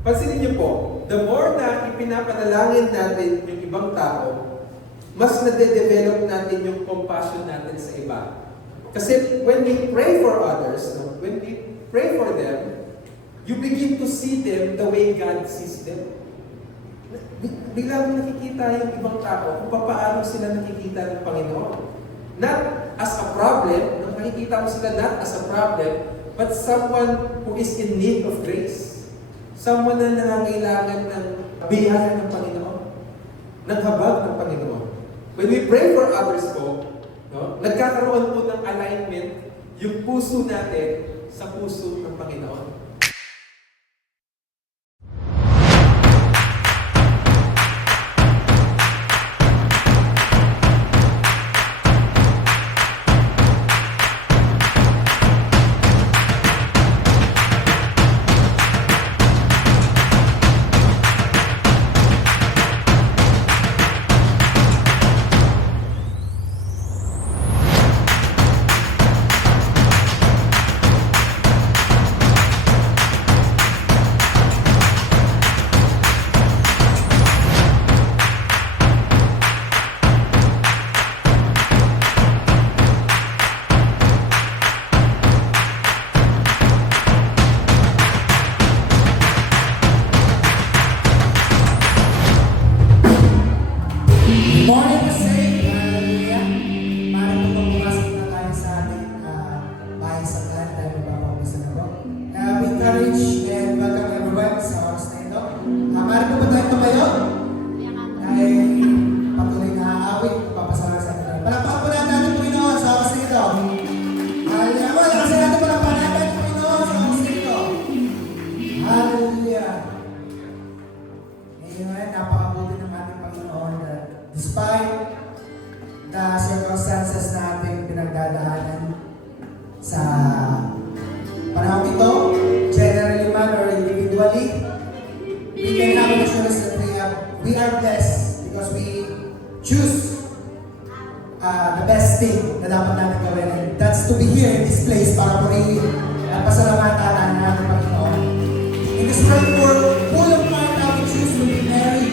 Pansinin niyo po, the more na ipinapanalangin natin yung ibang tao, mas nade-develop natin yung compassion natin sa iba. Kasi when we pray for others, when we pray for them, you begin to see them the way God sees them. Biglang nakikita yung ibang tao kung paano sila nakikita ng Panginoon. Not as a problem, nakikita mo sila not as a problem, but someone who is in need of grace. Someone na nangangailangan ng biyaya ng Panginoon, ng habag ng Panginoon. When we pray for others po, nagkakaroon po ng alignment yung puso natin sa puso ng Panginoon. Morning kasi, hallelujah. Para po pumasok na tayo sa ating bahay sa lahat tayo magpapaumpisa na po. We encourage and welcome everyone sa oras na ito. Mara po ba tayo tumayo? Ay patuloy na aawit, papasalamat sa atin. Palakpakan po natin ang Panginoon sa oras na ito. Hallelujah. Lakasan natin palakpakan natin ang Panginoon sa oras na ito. Hallelujah. Ngayon, napakabuti ng ating Panginoon na despite the circumstances na ating pinagdadaanan sa panahon ito, generally man or individually, we can have an assurance that we are blessed because we choose the best thing na dapat natin gawin. And that's to be here in this place para purihin at pasalamatan ang ating Panginoon. In this world full of light, we choose to be merry.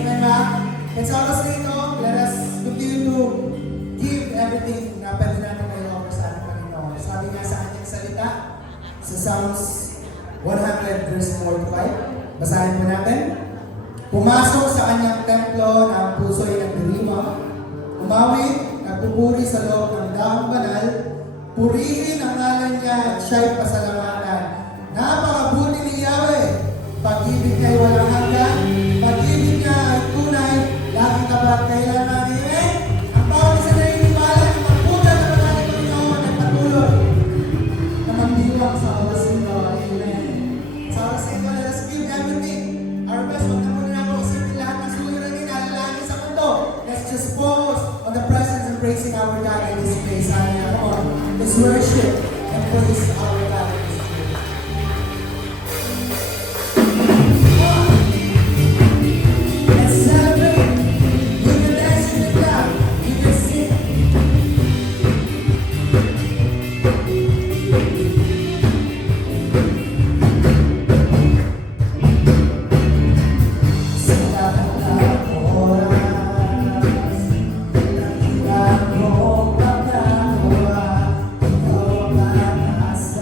Amen ba? And sa oras na ito, let us continue to give everything na pwede natin i-offer sa ating Panginoon. Sabi nga sa kanyang salita, sa Psalms 100 verse 45, basahin mo natin. Pumasok sa kanyang templo na ang puso ay nagdiriwang, umawit, nagpupuri sa loob ng daang banal, purihin ang ngalan niya at siya'y pasalamatan. Napakabuti ni Yahweh, pag-ibig niya ay walang hanggan, pag-ibig niya ay tunay, lagi kapag kailangan niya. Ang bawat isa na iniwala ng magpunta na mga Panginoon ay patuloy na magdiwang sa oras nito. Amen. Sa oras nito, let us give everything. Our best, huwag na muna natin isipin lahat ng suliranin na alalangin sa mundo. Let's just focus on the presence and praising our God in this place. Hallelujah. Come on. Let's worship and praise our God in this place. Let's celebrate. You can dance in the crowd. You can sing. Sa lahat ng oras, nakita ko pagkakawa, ikaw ang nasa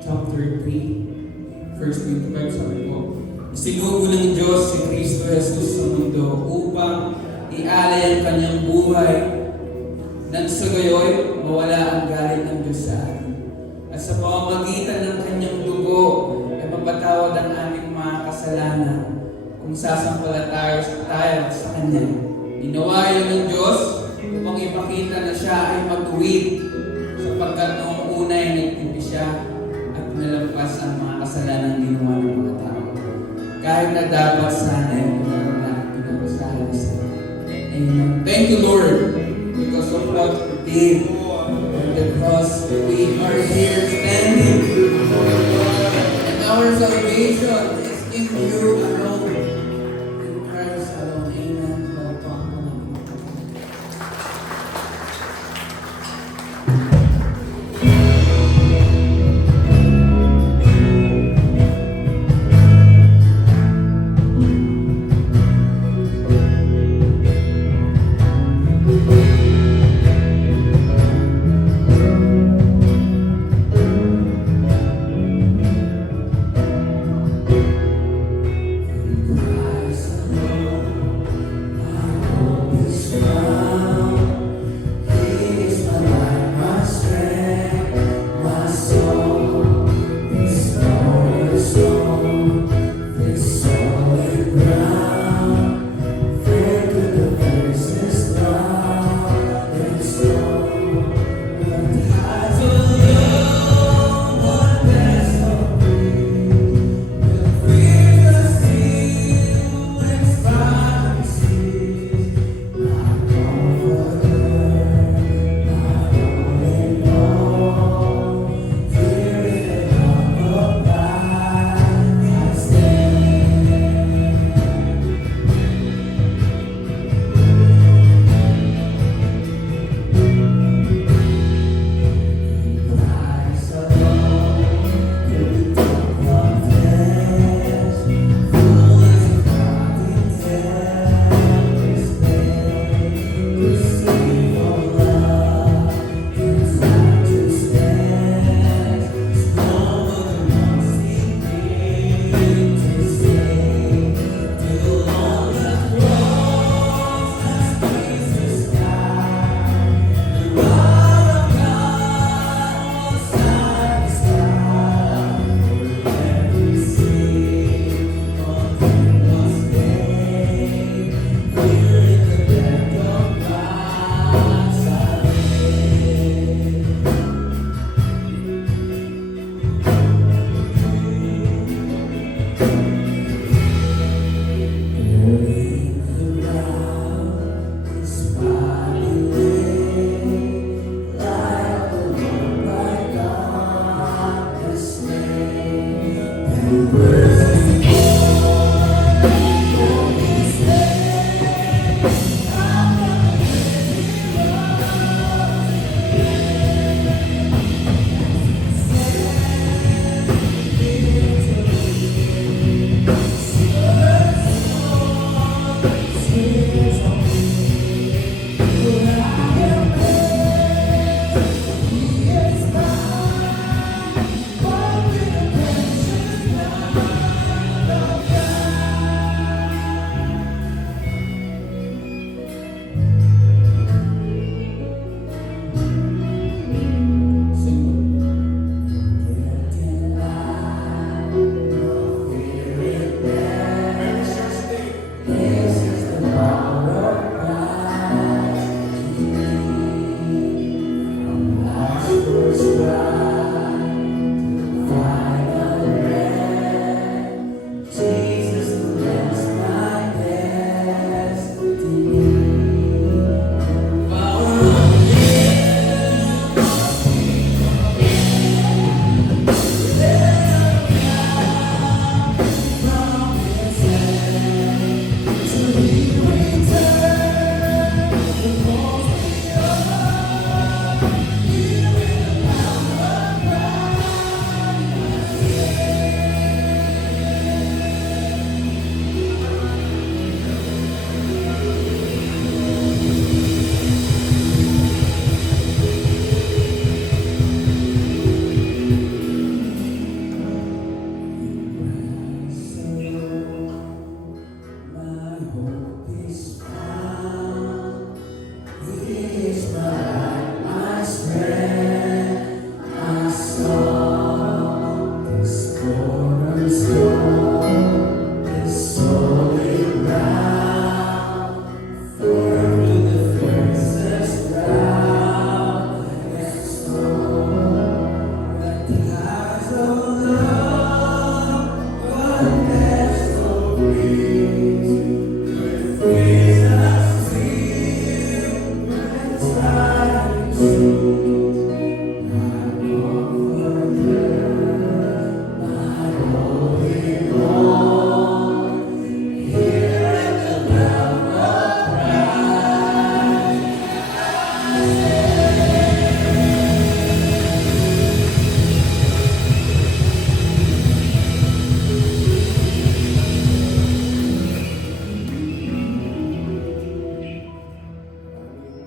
chapter 3, verse 25, sabi po, "Isinugo ng Diyos si Kristo Jesus sa mundo upang ialay ang kanyang buhay nang sa gayoy mawala ang galit ng Diyos sa atin. At sa pamamagitan ng kanyang dugo ay mapatawad ang aming mga kasalanan kung sasampalataya tayo sa kanya. Ginawa yun ng Diyos upang ipakita na siya ay matuwid sapagkat noong una ay nagtipi siya at nalampas ang mga kasalanan ginawa ng mga tao. Kahit na dapat sana ay pinabasahan sa Amen. Thank you, Lord, because of what you did on the cross. We are here standing, and our salvation is in you alone, in Christ alone. Amen.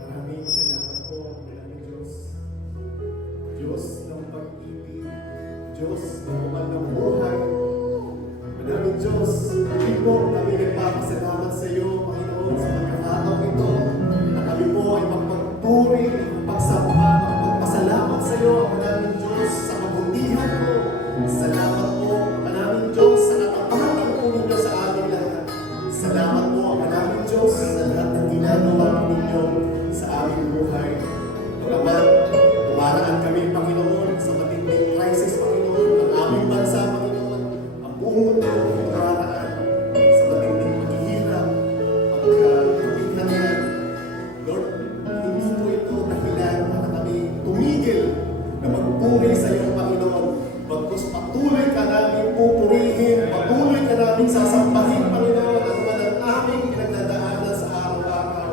Maraming salamat po, maraming Diyos. Diyos ng pag-ibig, Diyos ng umal ng buhay. Maraming Diyos, hindi po kami nagpapasalamat sa iyo, Panginoon, sa pagkakataon ito, na kami po ay magpagpuri, pagsamba, magpasalamat sa iyo, maraming Diyos, sa kabutihan mo. Salamat po, maraming Diyos, sa katapatan po ninyo sa aming lahat. Salamat po, maraming Diyos, sa lahat ng ginagawa po ninyo sa aming buhay. Pagaman, dumaraan kami, Panginoon, sa matinding crisis, Panginoon, ang aming bansa, Panginoon, ang buong mundo, dumaraan sa matinding paghihirap, pagkahinangan. Lord, hindi po ito dahilan para kami tumigil na magpuri sa iyo, Panginoon. Bagkus patuloy ka namin pupurihin, patuloy ka namin sasambahin, Panginoon, ang mga aming pinagdadaanan sa araw-araw.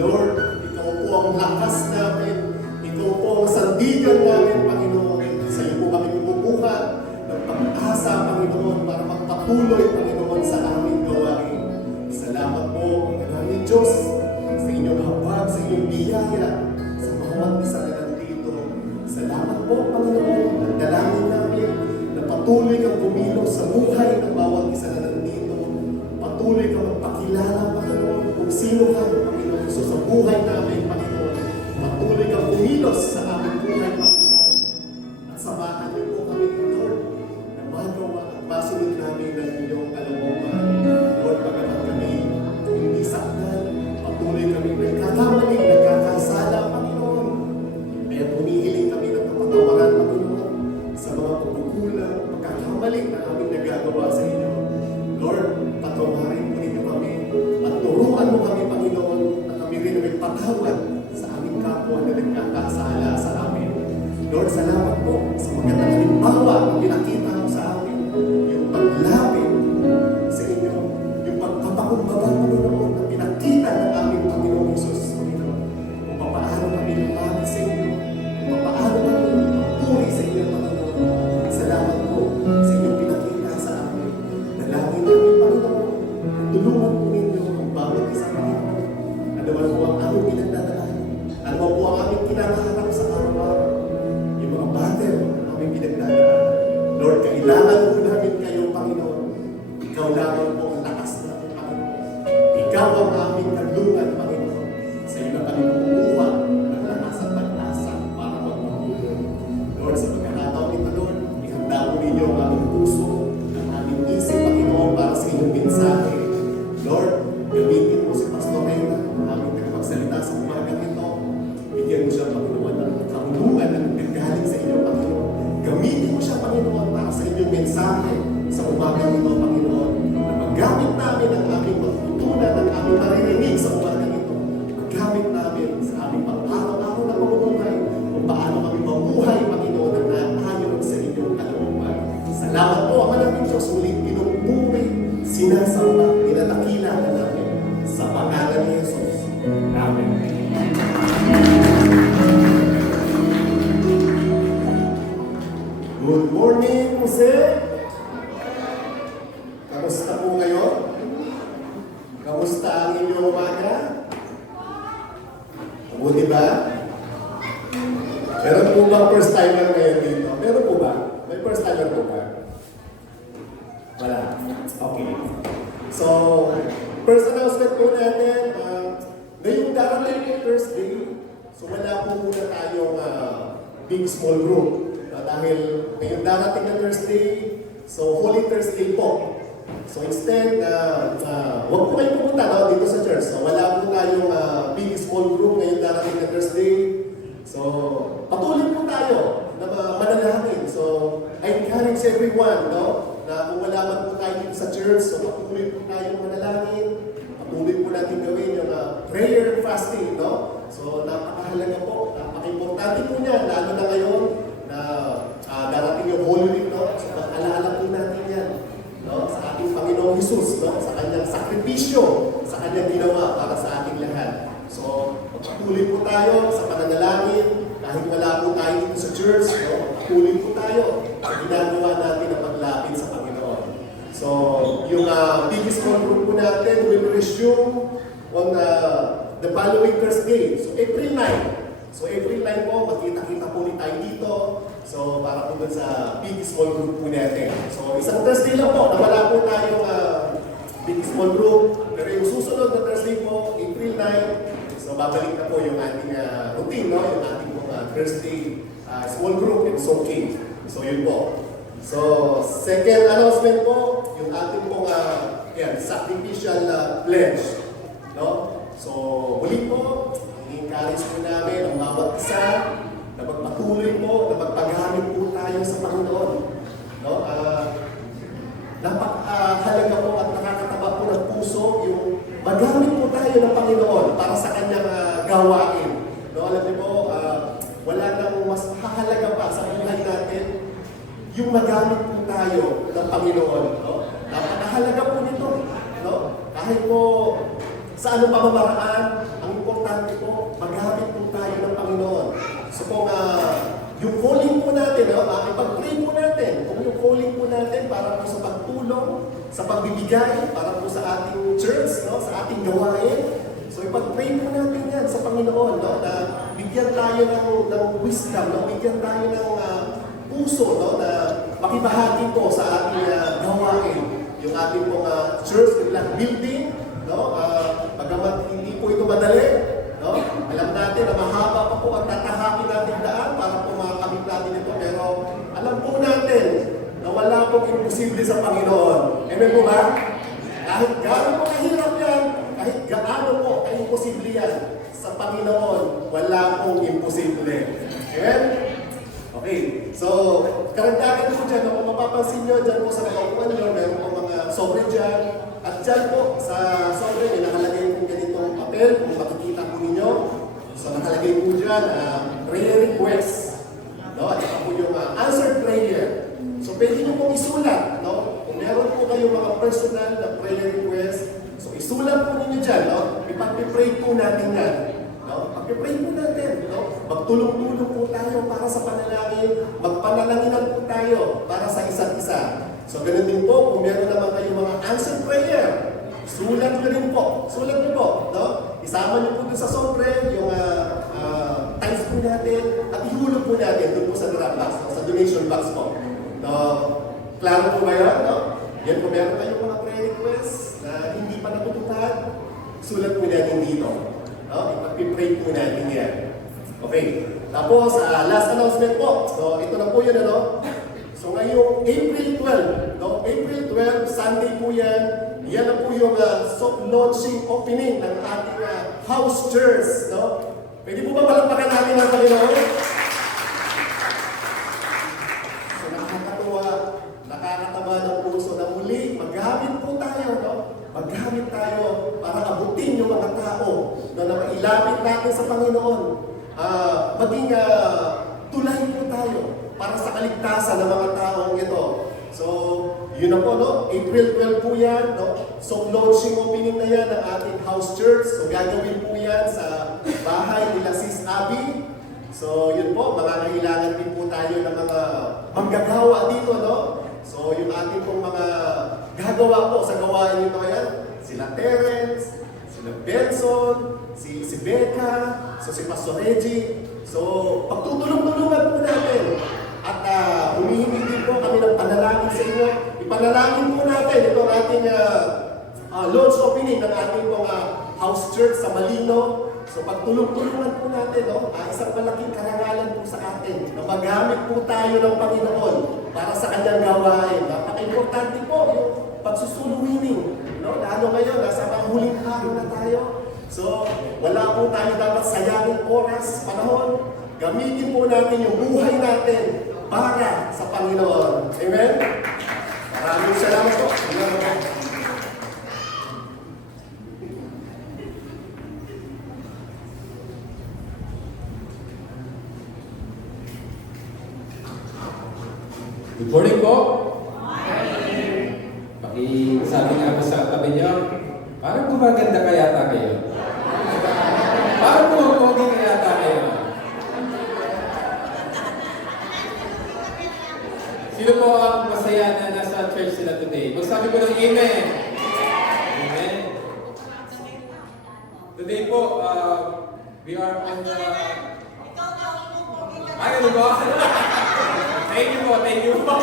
Lord, ikaw po ang lakas namin, ikaw po ang sandigan namin, Panginoon. Sa iyo po kami bumubuhat ng pag-asa, Panginoon, para magpatuloy, Panginoon, sa aming gawain. Salamat po, maraming Diyos, sa inyong habag, sa inyong biyaya, sa bawat isa na nandito. Salamat po, Panginoon, ang dalangin namin na patuloy kang kumilos sa buhay ng bawat isa na nandito. Patuloy kang magpakilala, Panginoon, kung sino ka, Panginoon, so sa buhay namin, Panginoon. Patuloy kang kumilos sa aming buhay, Panginoon. At samahan niyo po kami, Lord, na magawa at masunod namin ng inyong kalooban. Lord, pagkakat kami hindi saktan, patuloy kami nagkakamali, nagkakasala, Panginoon. Kaya humihiling kami ng kapatawaran, Panginoon, sa mga pagkukulang, pagkakamali na aming nagagawa sa inyo. Lord, patawarin mo ninyo kami at turuan mo kami, Panginoon, na kami rin ay patawad sa aming kapwa na nagkakasala sa amin. Lord, salamat po sa magandang halimbawa na pinakita mo sa amin, yung paglapit sa inyo, yung pagpapakumbaga, Panginoon, na pinakita ng aming Panginoon Jesus, Panginoon, kung paano kami lumapit sa inyo, kung paano kami puri sa inyo, Panginoon. Salamat po sa inyong pinakita sa amin. Dalangin namin, Panginoon, tulungan po ninyo ang bawat isa, Panginoon. Ano man po ang aming pinagdadaan, ano man po ang aming kinakaharap sa araw-araw, yung mga battle na aming pinagdadaan. Lord, kailangan po namin kayo, Panginoon. Ikaw lamang po ang lakas namin, Panginoon. Ikaw ang aming kanlungan, Panginoon. Sa iyo na kami kumukuha ng lakas at pag-asa para magpatuloy. Lord, sa pagkakataon nito, Lord, ihanda po ninyo ang aming puso, ang aming isip, Panginoon, para sa inyong mensahe. Lord, gamitin mo si Pastor Reyna, ang aming tagapagsalita sa umagang ito. Bigyan mo siya, Panginoon, ng kamulungan na nagagaling sa inyo, Panginoon. Gamitin mo siya, Panginoon, para sa inyong mensahe sa umagang ito, Panginoon. Na maggamit namin ang aming matutunan, ang aming maririnig sa umagang ito. Maggamit namin sa aming pang-araw-araw na pamumuhay kung paano kami mamuhay, Panginoon, na naayon sa inyong kalooban. Salamat po, ang maraming Diyos, muling pinupuri, sinasamba, tinadakila na namin sa pangalan ni Jesus. Amen. Good morning, Jose. Kamusta po kayo? Kamusta ang inyong umaga? Mabuti ba? Meron po ba first timer ngayon dito? Meron po ba? May first timer po ba? Wala. Okay. So, first announcement po natin, ngayong darating po Thursday, so wala po muna tayong big small group. Dahil ngayong darating na Thursday, so Holy Thursday po. So instead, huwag po kayo pumunta dito sa church. So wala po tayong big small group ngayong darating na Thursday. So patuloy po tayo na manalangin. So I encourage everyone, no? Na kung wala man po tayo dito sa church, so patuloy po tayo manalangin, patuloy po natin gawin yung prayer and fasting, no? So napakahalaga po, napaka-importante po niyan, lalo na ngayon na darating yung Holy Week, no? So alaala po natin yan, no? Sa ating Panginoong Hesus, no? Sa kanyang sakripisyo, sa kanyang ginawa para sa ating lahat. So patuloy po tayo sa pananalangin, kahit wala po tayo dito sa church, no? Patuloy po tayo sa ginagawa natin na paglapit sa Panginoon. So, yung biggest small group po natin will resume on the following Thursday. So, April 9. So, April 9 po, magkita-kita po ulit tayo dito. So, para po dun sa biggest small group po natin. So, isang Thursday lang po, nawala po tayong big small group. Pero yung susunod na Thursday po, April 9, so babalik na po yung ating routine, no? Yung ating Thursday small group and soaking. So yun po. So second announcement po, yung ating pong sacrificial pledge. No? So muli po, i-encourage po namin ang bawat isa na magpatuloy po, na magpagamit po tayo sa Panginoon. No? Napakahalaga po at nakakataba po ng puso yung magamit po tayo ng Panginoon para sa kanyang gawain. No, alam niyo po, wala nang mas mahalaga pa sa buhay natin yung magamit po tayo ng Panginoon. No? Napakahalaga po nito. No? Kahit po sa anong pamamaraan, ang importante po, magamit po tayo ng Panginoon. So kung yung calling po natin, no? Ipag-pray po natin, kung yung calling po natin para po sa pagtulong, sa pagbibigay, para po sa ating church, no? Sa ating gawain, so ipag-pray po natin yan sa Panginoon, no? Na bigyan tayo ng wisdom, no? Bigyan tayo ng puso, no? Na makibahagi po sa ating gawain. Yung ating pong church, yung building, no? Bagamat hindi po ito madali, no? Alam natin na mahaba pa po ang tatahakin natin daan para po makamit natin ito. Pero alam po natin na wala pong imposible sa Panginoon. Amen po ba? Kahit gaano po kahirap yan, kahit gaano po ka-imposible yan, sa Panginoon, wala pong imposible. Amen? Okay, so karagdagan po dyan, kung mapapansin nyo, dyan po sa nakaupuan nyo, meron po mga sobre dyan. At dyan po, sa sobre, may nakalagay po ganitong papel, kung makikita po ninyo. So nakalagay po dyan, prayer request. No? At saka po yung answered prayer. So pwede nyo pong isulat. No? Kung meron po kayo mga personal na prayer request, so isulat po ninyo dyan. No? Ipag-pray po natin yan. No? Pag-pray po natin. No? Magtulong-tulong po tayo para sa panalangin. Magpanalanginan po tayo para sa isa't isa. So ganun din po, kung meron naman kayong mga answered prayer, sulat nyo rin po. Sulat nyo po. No? Isama nyo po dun sa sobre yung times po natin at ihulog po natin dun po sa drop box, sa donation box po. No? Klaro po ba yun? No? Yan po, meron kayong mga prayer requests na hindi pa natutupad, sulat po natin dito. No? Ipag-pray po natin yan. Okay. Tapos, last announcement po. So, ito na po yun, ano? So, ngayong April 12, no? April 12, Sunday po yan. Yan na po yung soft launching opening ng ating house church, no? Pwede po ba palakpakan natin ang Panginoon? So, nakakatuwa, nakakataba ng puso na muli, maghamit po tayo, no? Maghamit tayo para abutin yung mga tao na mailapit natin sa Panginoon. Maging tulay po tayo para sa kaligtasan ng mga taong ito. So, yun na po, no? April 12 po yan, no? So, launching opening na yan ng ating house church. So, gagawin po yan sa bahay nila Sis Abby. So, yun po, makakailangan din po tayo ng mga manggagawa dito, no? So, yung ating pong mga gagawa po sa gawain nito yan, sila Terence, sila Benson, si Becca, so si Pastor Reggie. So, pagtutulong-tulungan po natin. At humihingi din po kami ng panalangin sa inyo. Ipanalangin po natin itong ating launch opening ng ating mga house church sa Malino. So, pagtulong-tulungan po natin, no? Isang malaking karangalan po sa atin na magamit po tayo ng Panginoon para sa kanyang gawain. Napaka-importante po yung pagsusuluwining. No? Lalo ngayon, nasa mga huling araw na tayo. So, wala po tayo dapat sayangin oras, panahon. Gamitin po natin yung buhay natin para sa Panginoon. Amen? Maraming salamat po. Salamat po. Good morning po. Sabi nga po sa tabi niyo, parang gumaganda ka yata kayo. Parang bumapogi ka yata kayo. Sino po ang masaya na nasa church sila today? Magsabi ko ng amen. Amen. Today po, we are on the... Ay, ano ba? Thank you po, thank you po.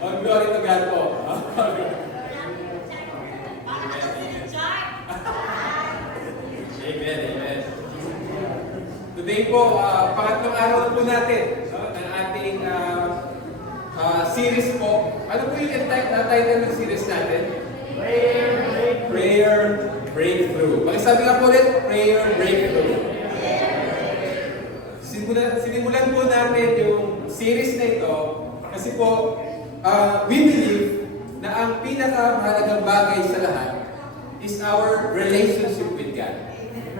Oh, glory to God po. Amen, amen. Today po, pangatlong araw na po natin ng ating series po. Ano po yung title ng series natin? Prayer Breakthrough. Pakisabi nga po ulit, Prayer Breakthrough. Sinimulan po natin yung series na ito kasi po, we believe na ang pinakamahalagang bagay sa lahat is our relationship with God.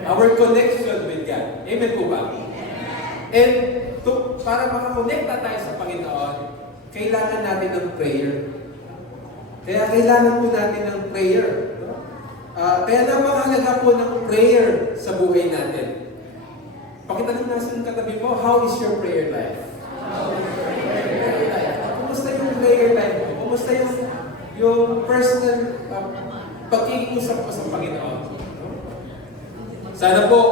Our connection with God. Amen po ba? And para makakonekta tayo sa Panginoon, kailangan natin ng prayer. Kaya kailangan po natin ng prayer. Kaya napakahalaga po ng prayer sa buhay natin. Pakita ng nasa yung katabi mo, how is your prayer life? Kumusta yung prayer life mo? Kumusta yung personal pag-iusap mo sa Panginoon? Sana po,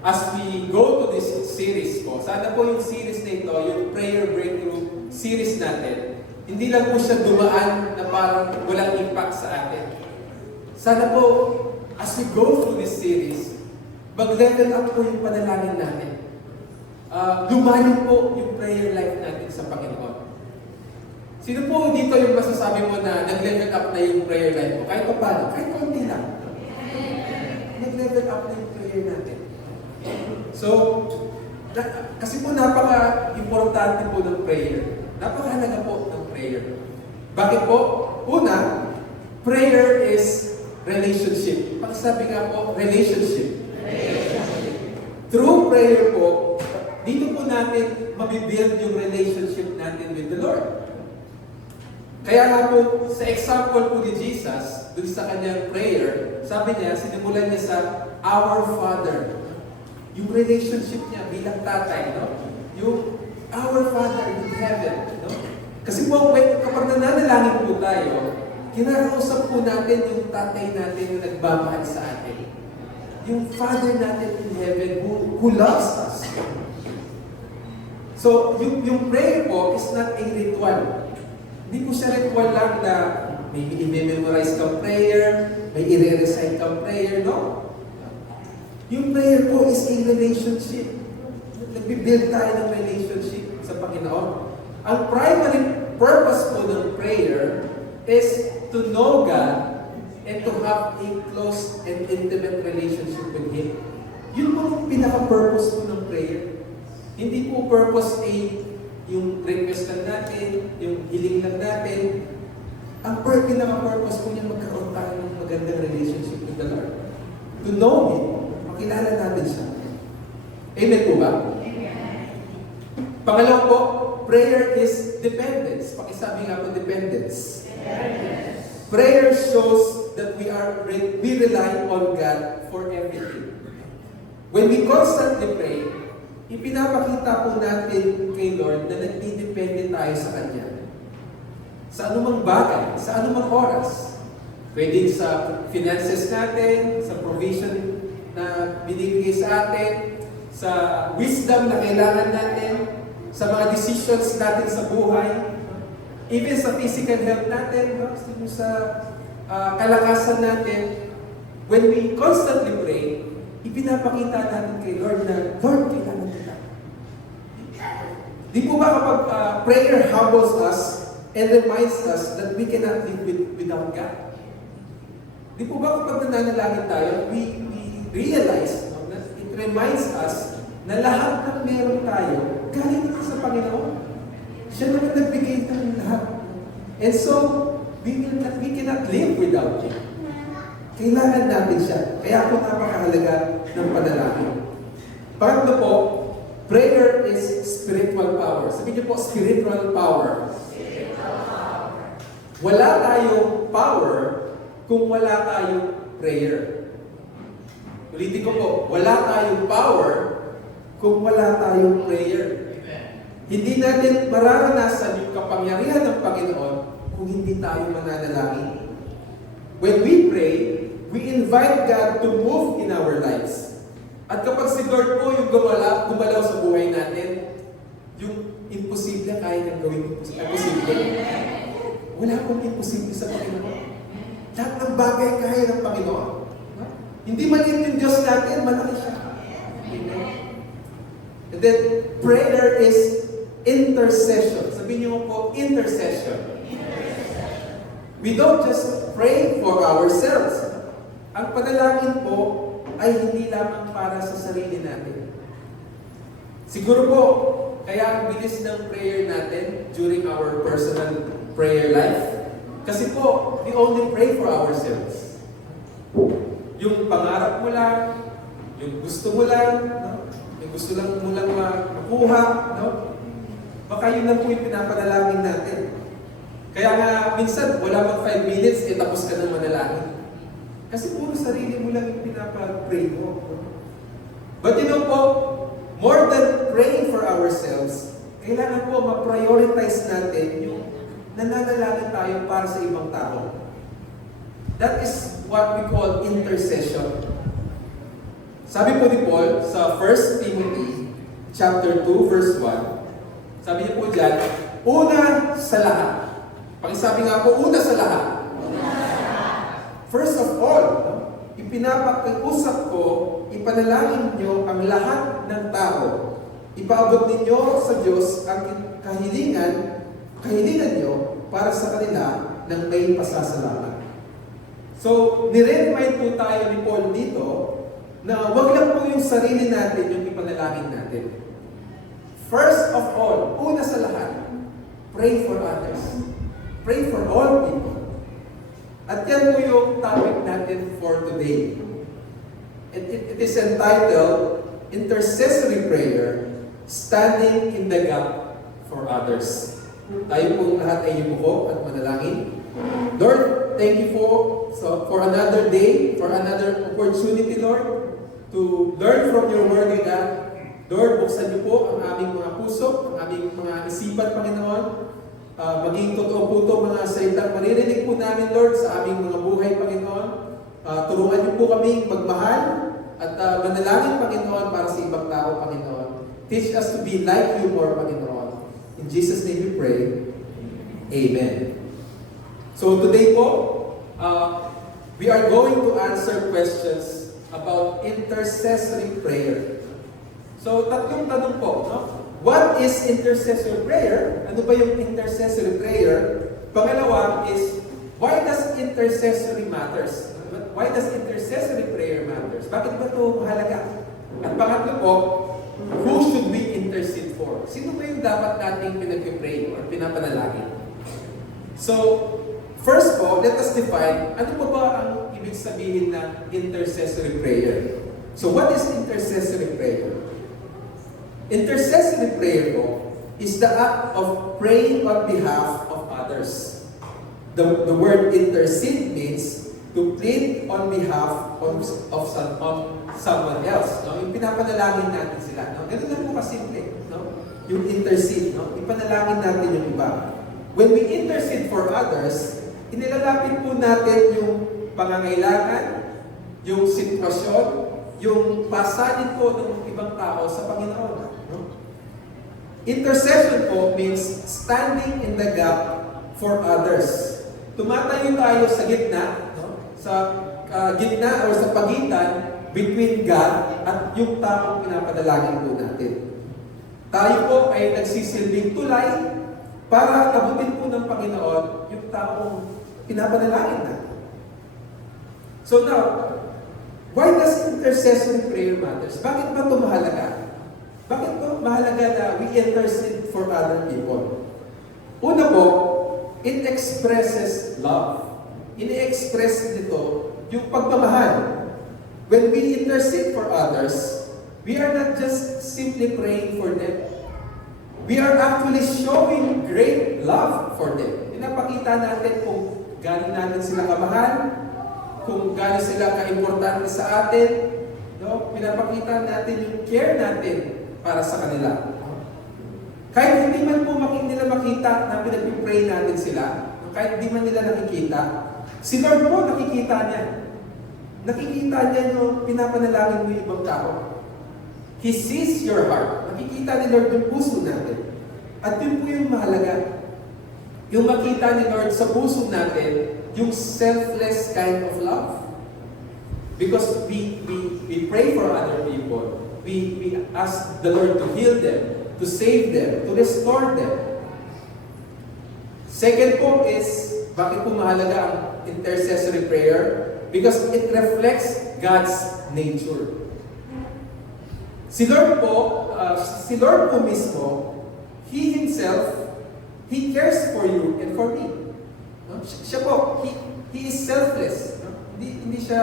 as we go to this series po, sana po yung series na ito, yung Prayer Breakthrough series natin, hindi lang po siya dumaan na parang walang impact sa atin. Sana po, as we go through this series, mag-level up po yung panalangin natin. Lumalim po yung prayer life natin sa Panginoon. Sino po dito yung masasabi mo na nag-level up na yung prayer life mo? Kahit pa paano? Kahit konti lang. Nag-level up na yung prayer natin. So, kasi po napaka-importante po ng prayer. Napakahalaga po ng prayer. Bakit po? Una, prayer is relationship. Pagsabi nga po, relationship. Through prayer po, dito po natin mabibuild yung relationship natin with the Lord. Kaya nga po, sa example po ni Jesus, dun sa kanyang prayer, sabi niya, sinimulan niya sa Our Father. Yung relationship niya bilang tatay, no? Yung Our Father in heaven, no? Kasi po, kapag nananalangin po tayo, kinakausap po natin yung tatay natin yung nagmamahal sa atin. Yung Father natin in heaven who loves us. So, yung prayer po is not a ritual. Hindi po siya ritual lang na may i-memorize kang prayer, may i-recite kang prayer, no? Yung prayer po is a relationship. Nagbibuild tayo ng relationship sa Panginoon. Ang primary purpose po ng prayer is to know God and to have a close and intimate relationship with Him. Yun po yung pinaka-purpose po ng prayer. Hindi po purpose yung request lang natin, yung hiling lang natin. Ang pinaka-purpose po niya magkaroon tayo ng magandang relationship with the Lord. To know Him, makilala natin siya. Amen po ba? Pangalawa po, prayer is dependence. Pakisabi nga po, dependence. Prayer shows that we rely on God for everything. When we constantly pray, ipinapakita po natin kay Lord na nagdidepende tayo sa Kanya. Sa anumang bagay, sa anumang oras. Pwede sa finances natin, sa provision na binibigay sa atin, sa wisdom na kailangan natin, sa mga decisions natin sa buhay, even sa physical health natin, sa kalakasan natin. When we constantly pray, ipinapakita natin kay Lord na, Lord, kailangan kita. Di po ba kapag prayer humbles us and reminds us that we cannot live without God? Di po ba kapag nananalangin tayo, we realize, no, that it reminds us na lahat ng meron tayo, galing ito sa Panginoon. Siya naman nagbigay ng lahat. And so, we cannot live without Him. Kailangan natin siya. Kaya po napakahalaga ng panalangin. Pangatlo po, prayer is spiritual power. Sabihin niyo po, spiritual power. Wala tayong power kung wala tayong prayer. Ulitin ko po, wala tayong power kung wala tayong prayer. Hindi natin mararanasan yung kapangyarihan ng Panginoon kung hindi tayo mananalangin. When we pray, we invite God to move in our lives. At kapag si Lord po yung gumalaw sa buhay natin, yung imposible kaya niyang gawin imposible. Wala pong imposible sa Panginoon. Lahat ng bagay kaya ng Panginoon. Hindi maliit yung Diyos natin, malaki siya. Amen. And then, prayer is intercession. Sabihin niyo po, intercession. We don't just pray for ourselves. Ang panalangin po ay hindi lamang para sa sarili natin. Siguro po, kaya ang bilis ng prayer natin during our personal prayer life. Kasi po, we only pray for ourselves. Yung pangarap mo lang, yung gusto mo lang, no? Yung gusto lang mo lang makuha, no? Baka yun lang po yung pinapanalangin natin. Kaya nga, minsan, wala mag 5 minutes, tapos ka ng manalangin. Kasi puro sarili mo lang yung pinapag-pray mo. But you know po, more than praying for ourselves, kailangan po ma-prioritize natin yung nananalangin tayo para sa ibang tao. That is what we call intercession. Sabi po ni Paul sa 1 Timothy chapter 2 verse 1, sabi niya po dyan, una sa lahat. Pakisabi nga po, una sa lahat. First of all, ipinapakiusap ko, ipanalangin niyo ang lahat ng tao. Ipaabot ninyo sa Diyos ang kahilingan niyo para sa kanila ng may pasasalamat. So, nire-remind po tayo ni Paul dito na wag lang po yung sarili natin yung ipanalangin natin. First of all, una sa lahat, pray for others. Pray for all people. At yan po yung topic natin for today. It is entitled, Intercessory Prayer, Standing in the Gap for Others. Tayo pong lahat ay yumuko at manalangin. Lord, thank you for another day, for another opportunity, Lord, to learn from your word, God. Lord, buksan niyo po ang aming mga puso, ang aming mga isipan, Panginoon. Maging totoo po ito mga salitang maririnig po namin, Lord, sa aming mga buhay, Panginoon. Tulungan niyo po kami magmahal at manalangin, Panginoon, para sa ibang tao, Panginoon. Teach us to be like you more, Panginoon. In Jesus' name we pray. Amen. So today po, we are going to answer questions about intercessory prayer. So tatlong tanong po, no? What is intercessory prayer? Ano ba yung intercessory prayer? Pangalawa is, why does intercessory matters? Why does intercessory prayer matters? Bakit ba ito mahalaga? At pangatlo po, who should we intercede for? Sino ba yung dapat nating pinag-pray or pinapanalangin? So, first po, let us define, ano pa ba ang ibig sabihin ng intercessory prayer? So, what is intercessory prayer? Intercessory prayer po is the act of praying on behalf of others. The word intercede means to plead on behalf of someone else. No? Yung pinapanalangin natin sila. No? Ganun lang po kasimple. No? Yung intercede. No? Ipanalangin natin yung iba. When we intercede for others, inilalapit po natin yung pangangailangan, yung sitwasyon, yung pasanin po ng ibang tao sa Panginoon. No? Intercession po means standing in the gap for others. Tumatayo tayo sa gitna, no? Sa gitna o sa pagitan between God at yung taong pinapadalangin po natin. Tayo po ay nagsisilbing tulay para abutin po ng Panginoon yung taong pinapadalangin natin. So now, why does intercessory prayer matters? Bakit ba ito mahalaga? Bakit ba mahalaga na we intercede for other people? Una po, it expresses love. Ini-express nito yung pagmamahal. When we intercede for others, we are not just simply praying for them. We are actually showing great love for them. Pinapakita natin kung gaano natin sila kamahal, kung gaano sila kaimportante sa atin. No? Pinapakita natin yung care natin para sa kanila. Kahit hindi man po nila makita na pinag-pray natin sila, kahit hindi man nila nakikita, si Lord po nakikita niya. Nakikita niya yung pinapanalangin mo yung ibang tao. He sees your heart. Nakikita ni Lord yung puso natin. At yun po yung mahalaga. Yung makita ni Lord sa puso natin, yung selfless kind of love. Because we pray for other people. We ask the Lord to heal them, to save them, to restore them. Second po is, bakit po mahalaga ang intercessory prayer? Because it reflects God's nature. Si Lord po mismo, He Himself, He cares for you and for me. No? Siya po, He is selfless. No? Hindi siya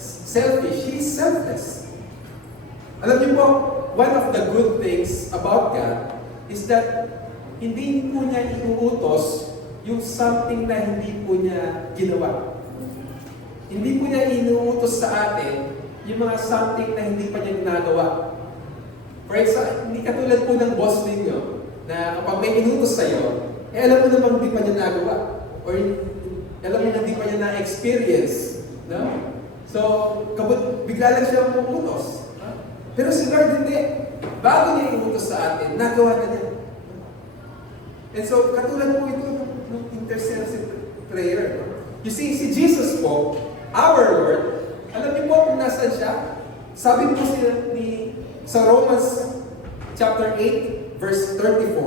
selfish. He is selfless. Alam niyo po, one of the good things about God is that hindi po niya iuutos yung something na hindi po niya ginawa. Hindi po niya inuutos sa atin yung mga something na hindi pa niya ginagawa. For example, hindi katulad po ng boss ninyo na kapag may inutos sa'yo, alam mo namang hindi pa niya nagawa. Or alam mo na hindi pa niya na-experience. No? So, bigla lang siya umuutos. No? Pero si Lord hindi. Bago niya inutos sa atin, nagawa na niya. And so, katulad po ito ng intercessory prayer. No? You see, si Jesus po, our Lord, alam niyo po kung nasan siya? Sabi po sa Romans chapter 8, verse 34,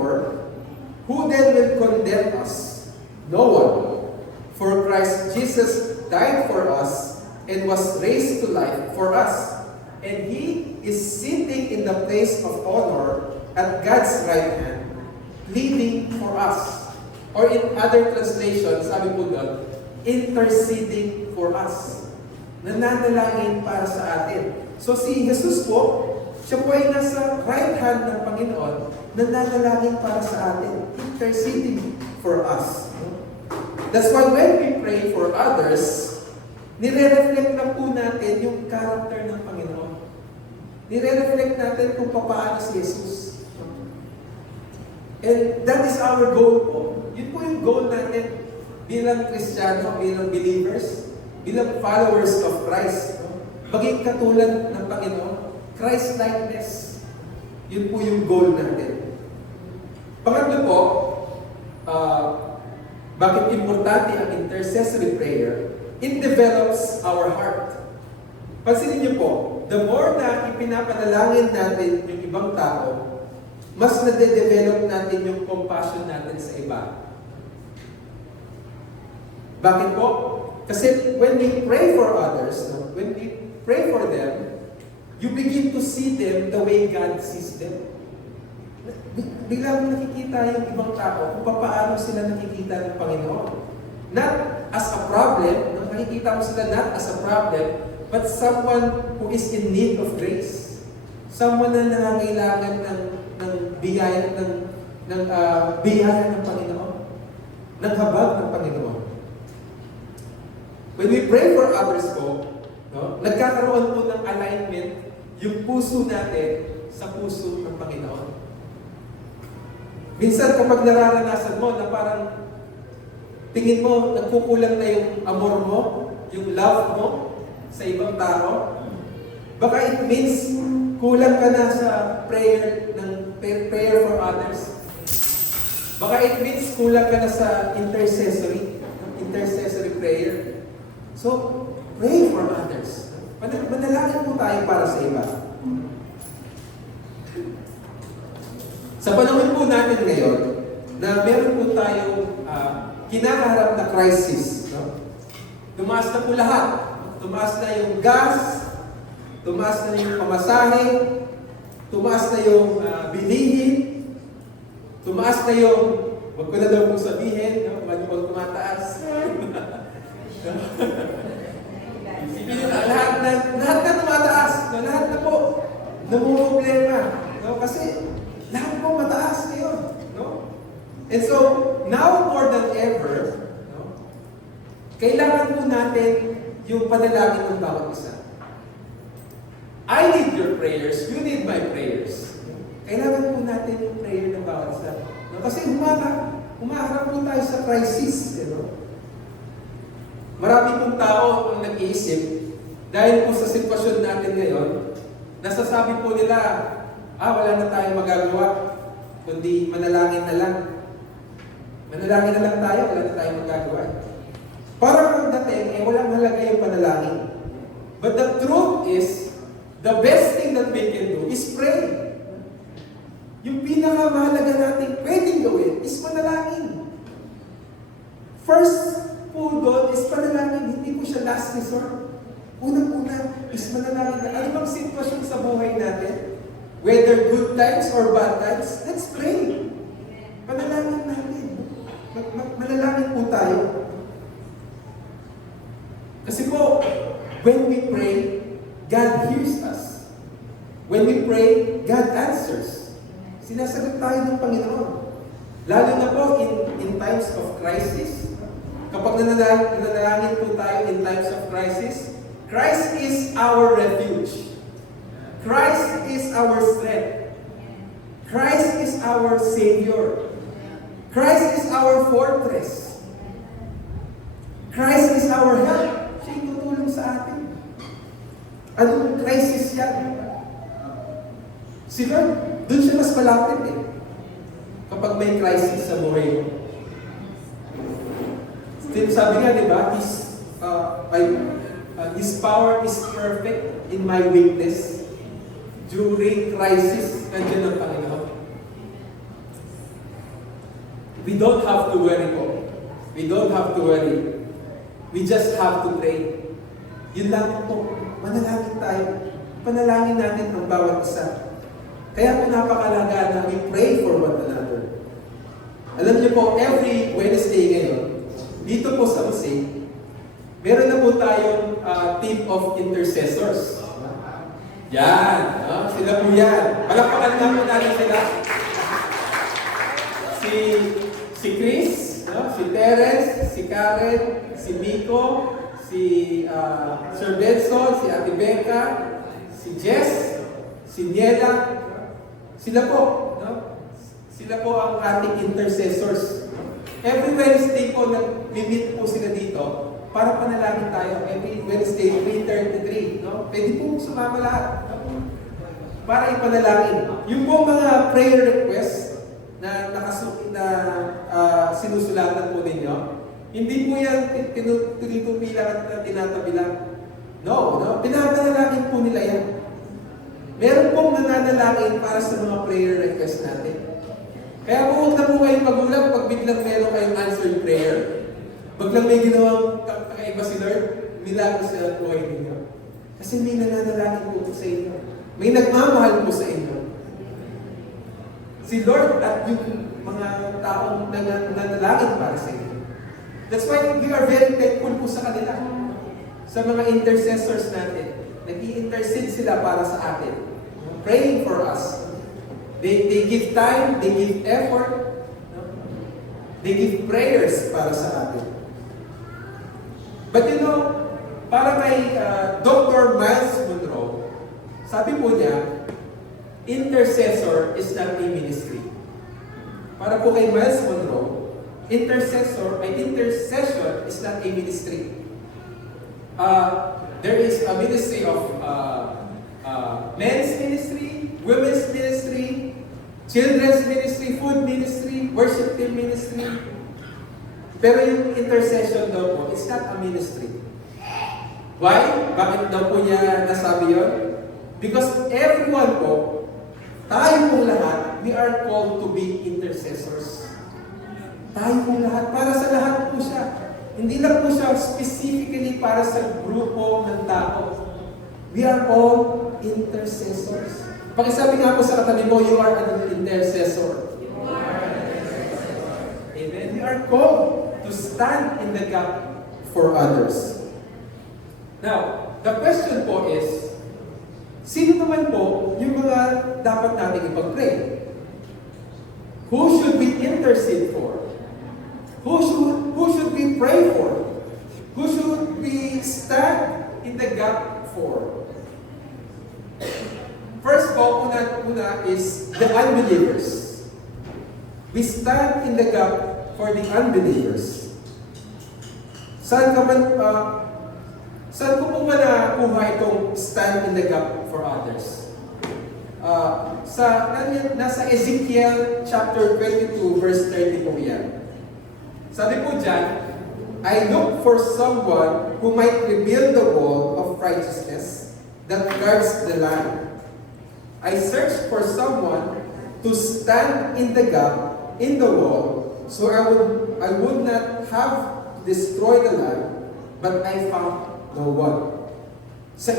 who then will condemn us? No one. For Christ Jesus died for us and was raised to life for us. And He is sitting in the place of honor at God's right hand, pleading for us. Or in other translations, sabi po doon, interceding for us. Nananalangin para sa atin. So si Jesus po, siya po ay nasa right hand ng Panginoon, nananalangin para sa atin, interceding for us. That's why when we pray for others, nire-reflect na po natin yung character ng Panginoon. Nire-reflect natin kung paano si Jesus. And that is our goal po. Yun po yung goal natin bilang Kristiyano, bilang believers, bilang followers of Christ. Maging katulad ng Panginoon, Christ-likeness. Yun po yung goal natin. Pangatlo po, bakit importante ang intercessory prayer? It develops our heart. Pansinin niyo po, the more na ipinapanalangin natin yung ibang tao, mas nade-develop natin yung compassion natin sa iba. Bakit po? Kasi when we pray for others, when we pray for them, you begin to see them the way God sees them. Biglang nakikita yung ibang tao kung paano sila nakikita ng Panginoon. Not as a problem, nakikita mo sila not as a problem, but someone who is in need of grace. Someone na nangangailangan ng biyaya ng Panginoon. Ng habag ng Panginoon. When we pray for others po, nagkakaroon po ng alignment yung puso natin sa puso ng Panginoon. Minsan kapag nararanasan mo na parang tingin mo nagkukulang na yung amor mo, yung love mo sa ibang tao, baka it means kulang ka na sa prayer for others. Baka it means kulang ka na sa intercessory prayer. So, pray for others. Manalangin po tayo para sa iba. Sa panahon po natin ngayon, na meron po tayong kinakaharap na crisis. No? Tumaas na po lahat. Tumaas na yung gas, tumaas na yung pamasahe, tumaas na yung bilihin. Tumaas na yung, wag ko na daw pong sabihin, no? Pag tumataas. Isipin nyo na, lahat na tumataas, no? Lahat na po, namumroblema. No? Kasi, lahat po mataas ngayon. No? And so, now more than ever, no? Kailangan po natin yung panalangin ng bawat isa. I need your prayers, you need my prayers. Kailangan po natin yung prayer ng bawat isa. No? Kasi humaharap po tayo sa crisis. You know? Marami pong tao ang nag-iisip dahil po sa sitwasyon natin ngayon, nasasabi po nila, wala na tayong magagawa, kundi manalangin na lang. Manalangin na lang tayo, wala na tayong magagawa. Parang ang dating, walang halaga yung panalangin. But the truth is, the best thing that we can do is pray. Yung pinakamahalaga natin pwedeng gawin is manalangin. First po doon is panalangin, hindi po siya last resort. Unang-una is manalangin na ano bang sitwasyon sa buhay natin, whether good times or bad times, let's pray. Panalangin natin. Manalangin po tayo. Kasi po, when we pray, God hears us. When we pray, God answers. Sinasagot tayo ng Panginoon. Lalo na po in times of crisis. Kapag nanalangin po tayo in times of crisis, Christ is our refuge. Christ is our strength. Christ is our Savior. Christ is our fortress. Christ is our help. Siya yung tutulong sa atin. Anong crisis yan? Si Lord, doon siya mas malapit eh. Kapag may crisis sa buhay mo. Still, sabi nga, di ba? His power is perfect in my weakness. During crisis, nandiyan ang Panginoon. We don't have to worry po. We don't have to worry. We just have to pray. Yun lang po. Manalangin tayo. Panalangin natin ang bawat isa. Kaya po napakalaga na we pray for one another. Alam niyo po, every Wednesday ngayon, dito po sa Masay, meron na po tayong team of intercessors. Yan, sila po yan. Palakpakan nga po natin sila. Si Chris, si Terence, si Karen, si Miko, si Sir Benson, si Ate Becca, si Jess, si Niela. Sila po, no? Sila po ang ating intercessors. Every Wednesday po, nag-meet po sila dito para panalangin tayo. Every Wednesday, 3:33, no? Pwede po sumama lahat. Para ipanalangin. Yung po mga prayer requests na sinusulatan po ninyo, hindi po yan tinutupila at tinatabi lang. No? Pinapanalangin po nila yan. Meron pong nananalangin para sa mga prayer request natin. Kaya po huwag na po kayong magulang pag biglang meron kayong answered prayer. Biglang may ginawang kakaiba si Lord, milagro sa buhay ninyo. Kasi may nananalangin po sa inyo. May nagmamahal po sa inyo. Si Lord at yung mga taong nananalangin para sa inyo. That's why we are very thankful po sa kanila. Sa mga intercessors natin. Nag-i-intercede sila para sa atin. Praying for us. They give time, they give effort. They give prayers para sa atin. But you know, para kay Dr. Miles Monroe, sabi po niya, intercessor is not a ministry. Para po kay Miles Monroe, intercession is not a ministry. There is a ministry of men's ministry, women's ministry, children's ministry, food ministry, worship team ministry. Pero yung intercession daw po, it's not a ministry. Why? Bakit daw po niya nasabi yun? Because everyone po, tayo pong lahat, we are called to be intercessors. Tayo pong lahat, para sa lahat po siya. Hindi lang po siya specifically para sa grupo ng tao. We are all intercessors. Pakisabi nga po sa katabi mo, you are an intercessor. Amen. We are called to stand in the gap for others. Now, the question po is, sino naman po yung mga dapat nating ipag-pray? Who should we intercede for? Who should we pray for? Who should we stand in the gap for? First po, una is the unbelievers. We stand in the gap for the unbelievers. Saan ko po ba nakuha itong stand in the gap for others? Nasa Ezekiel chapter 22 verse 30 po yan. Sabi po dyan, I look for someone who might rebuild the wall of righteousness that guards the land. I search for someone to stand in the gap in the wall, so I would not have to destroy the land, but I found no one. Sa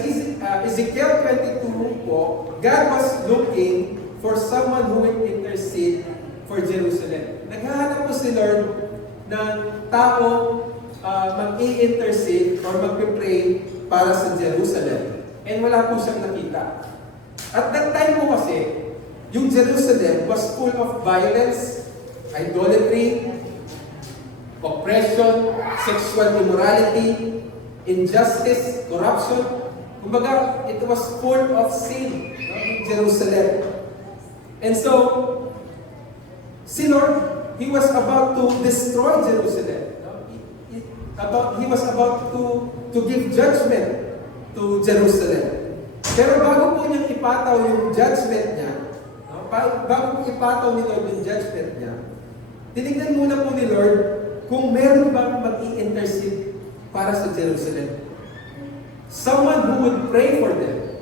Ezekiel 22 po, God was looking for someone who would intercede for Jerusalem. Naghahanap po si Lord ng tao mag-i-intercede or mag-pray para sa Jerusalem. And wala po siyang nakita. At that time po kasi, yung Jerusalem was full of violence, idolatry, oppression, sexual immorality, injustice, corruption. Kumbaga, it was full of sin, in Jerusalem. And so, si Lord, He was about to destroy Jerusalem. He was about to give judgment to Jerusalem. Pero bago po niyang ipataw yung judgment niya, bago po ipataw ni Lord yung judgment niya, tinignan muna po ni Lord kung meron bang mag-i-intercede para sa Jerusalem. Someone who would pray for them.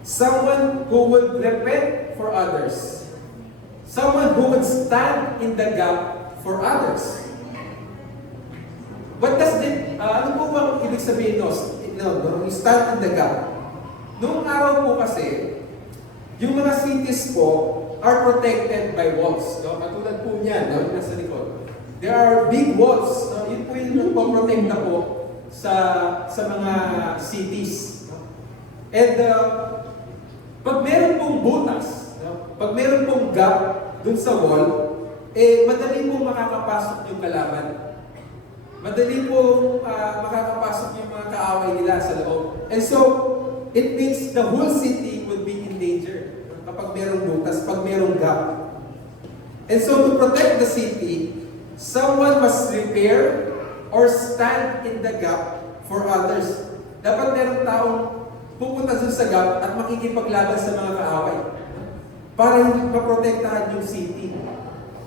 Someone who would repent for others. Someone who would stand in the gap for others. What does it, ano po bang ibig sabihin no, stand in the gap? Noong araw po kasi, yung mga cities po are protected by walls. No? Katulad po niyan, no? Nasa likod. There are big walls. No? Yun po yung nagpoprotekta po sa mga cities. No? And pag meron pong butas, no? Pag meron pong gap dun sa wall, madali pong makakapasok yung kalaban. Madali pong makakapasok yung mga kaaway nila sa loob. And so, it means the whole city would be in danger kapag merong butas, pag merong gap. And so to protect the city, someone must repair or stand in the gap for others. Dapat merong taong pupunta dun sa gap at makikipaglaban sa mga kaaway para hindi maprotektahan yung city.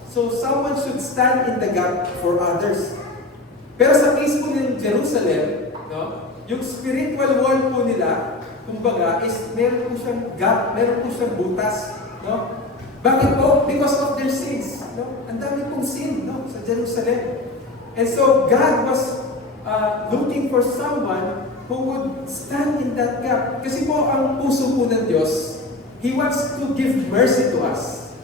So someone should stand in the gap for others. Pero sa case po ng Jerusalem, no, yung spiritual wall po nila, kumbaga, is meron po siyang gap, meron po siyang butas. No? Bakit po? Because of their sins. No? Ang dami pong sin, no, sa Jerusalem. And so, God was looking for someone who would stand in that gap. Kasi po, ang puso po ng Diyos, He wants to give mercy to us.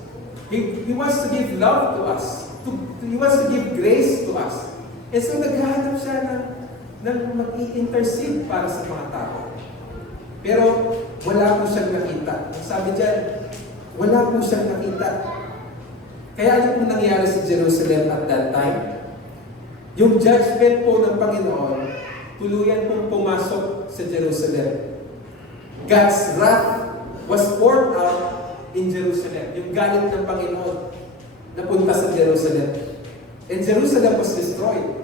He wants to give love to us. He wants to give grace to us. And so, naghahanap siya ng mag-i-intercede para sa mga tao. Pero wala po siyang nakita. Sabi dyan, wala po siyang nakita. Kaya ano po nangyari sa Jerusalem at that time? Yung judgment po ng Panginoon, tuluyan pong pumasok sa Jerusalem. God's wrath was poured out in Jerusalem. Yung galit ng Panginoon napunta sa Jerusalem. And Jerusalem was destroyed.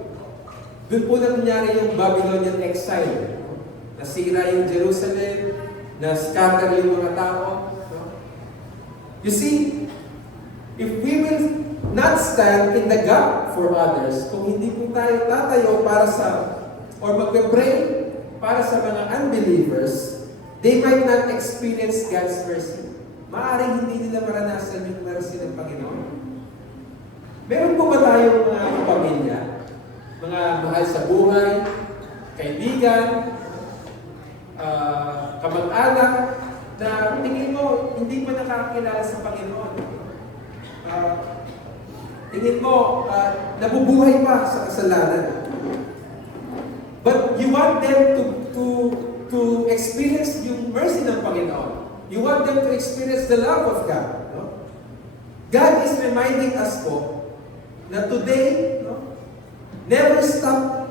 Doon po nangyari yung Babylonian exile. Nasira yung Jerusalem, na-scatter yung mga tao. You see, if we will not stand in the gap for others, kung hindi po tayo tatayo para sa, or magpe-pray para sa mga unbelievers, they might not experience God's mercy. Maaaring hindi nila maranasan yung mercy ng Panginoon. Meron po ba tayong mga pamilya, mga mahal sa buhay, kaibigan, kamag-anak, na tingin mo, hindi mo nakakilala sa Panginoon. tingin mo, nabubuhay pa sa kasalanan. But you want them to experience yung mercy ng Panginoon. You want them to experience the love of God. No? God is reminding us po na today, no, never stop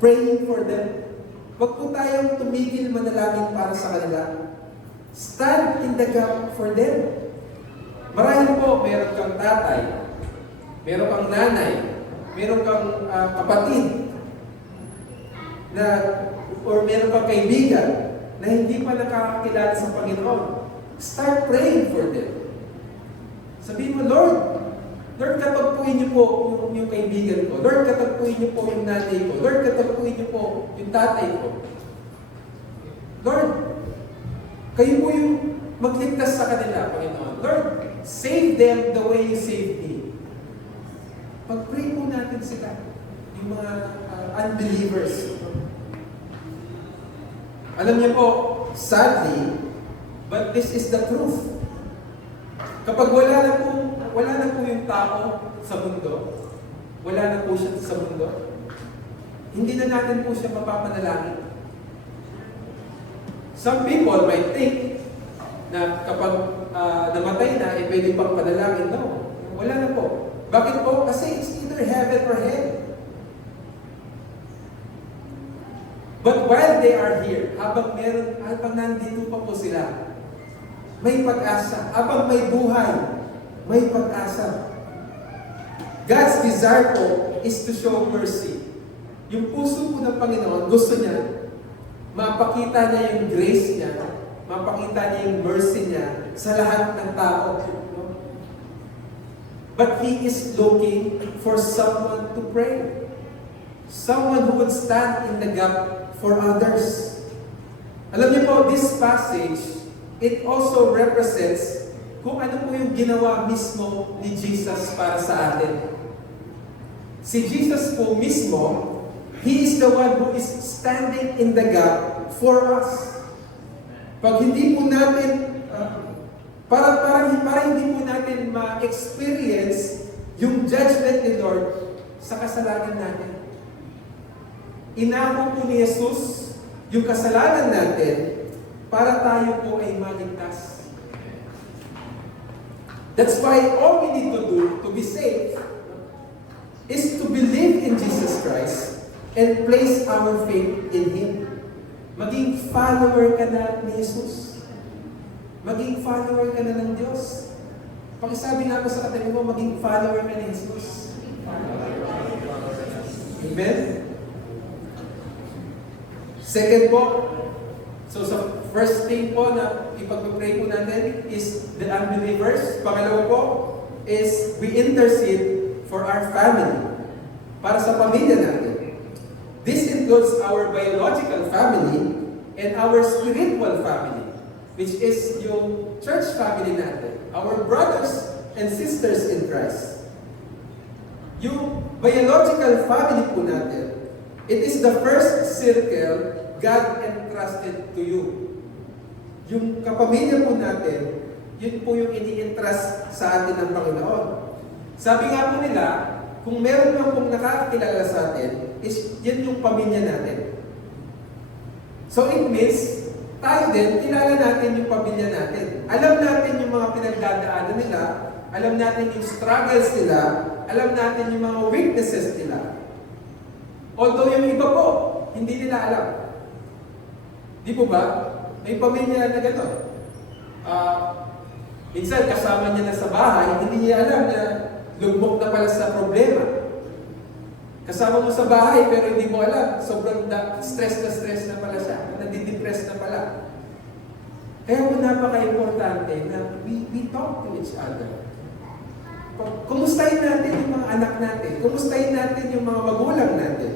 praying for them. Huwag po tayong tumigil manalangin para sa kanila. Stand in the gap for them. Marahil po, meron kang tatay, meron kang nanay, meron kang kapatid, or meron kang kaibigan na hindi pa nakakakilala sa Panginoon. Start praying for them. Sabihin mo, Lord, katagpuin niyo po yung kaibigan ko. Lord, katagpuin niyo po yung nanay ko. Lord, katagpuin niyo po yung tatay ko. Lord, kayo po yung magligtas sa kanila, Panginoon. Lord, save them the way you saved me. Pag-pray po natin sila, yung mga unbelievers. Alam niyo po, sadly, but this is the truth. Kapag wala na po yung tao sa mundo, wala na po siya sa mundo, hindi na natin po siya mapapanalangin. Some people might think na kapag namatay na, pwede pang panalangin. No, wala na po. Bakit po? Kasi it's either heaven or hell. But while they are here, habang nandito pa po sila, may pag-asa. Habang may buhay, may pag-asa. God's desire po is to show mercy. Yung puso po ng Panginoon, gusto niya, mapakita niya yung grace niya, mapakita niya yung mercy niya sa lahat ng tao. But He is looking for someone to pray. Someone who would stand in the gap for others. Alam niyo po, this passage, it also represents kung ano po yung ginawa mismo ni Jesus para sa atin. Si Jesus po mismo, He is the one who is standing in the gap for us. Pag hindi po natin, para hindi po natin ma-experience yung judgment ni Lord sa kasalanan natin. Inako po ni Jesus yung kasalanan natin para tayo po ay maligtas. That's why all we need to do to be saved is to believe in Jesus Christ and place our faith in Him. Maging follower ka na ni Jesus. Maging follower ka na ng Diyos. Pakisabi nga po sa katabi mo, maging follower ka ni Jesus. Amen? Second po, so sa first thing po na ipag-pray po natin is the unbelievers. Pangalawa po is we intercede for our family. Para sa pamilya natin. This includes our biological family and our spiritual family, which is yung church family natin. Our brothers and sisters in Christ. Yung biological family po natin, it is the first circle God entrusted to you. Yung kapamilya po natin, yun po yung ini-entrust sa atin ng Panginoon. Sabi nga po nila, kung meron lang pong nakakakilala sa atin, is yan yung pamilya natin. So it means, tayo din, kilala natin yung pamilya natin. Alam natin yung mga pinagdadaanan nila, alam natin yung struggles nila, alam natin yung mga weaknesses nila. Although yung iba po, hindi nila alam. Di po ba? May pamilya na gano'n. Minsan kasama niya na sa bahay, hindi niya alam na lugmok na pala sa problema. Kasama mo sa bahay pero hindi mo alam, sobrang stress na pala siya, nadidepress na pala. Kaya po napaka-importante na we talk to each other. Kumustahin natin yung mga anak natin, kumustahin natin yung mga magulang natin,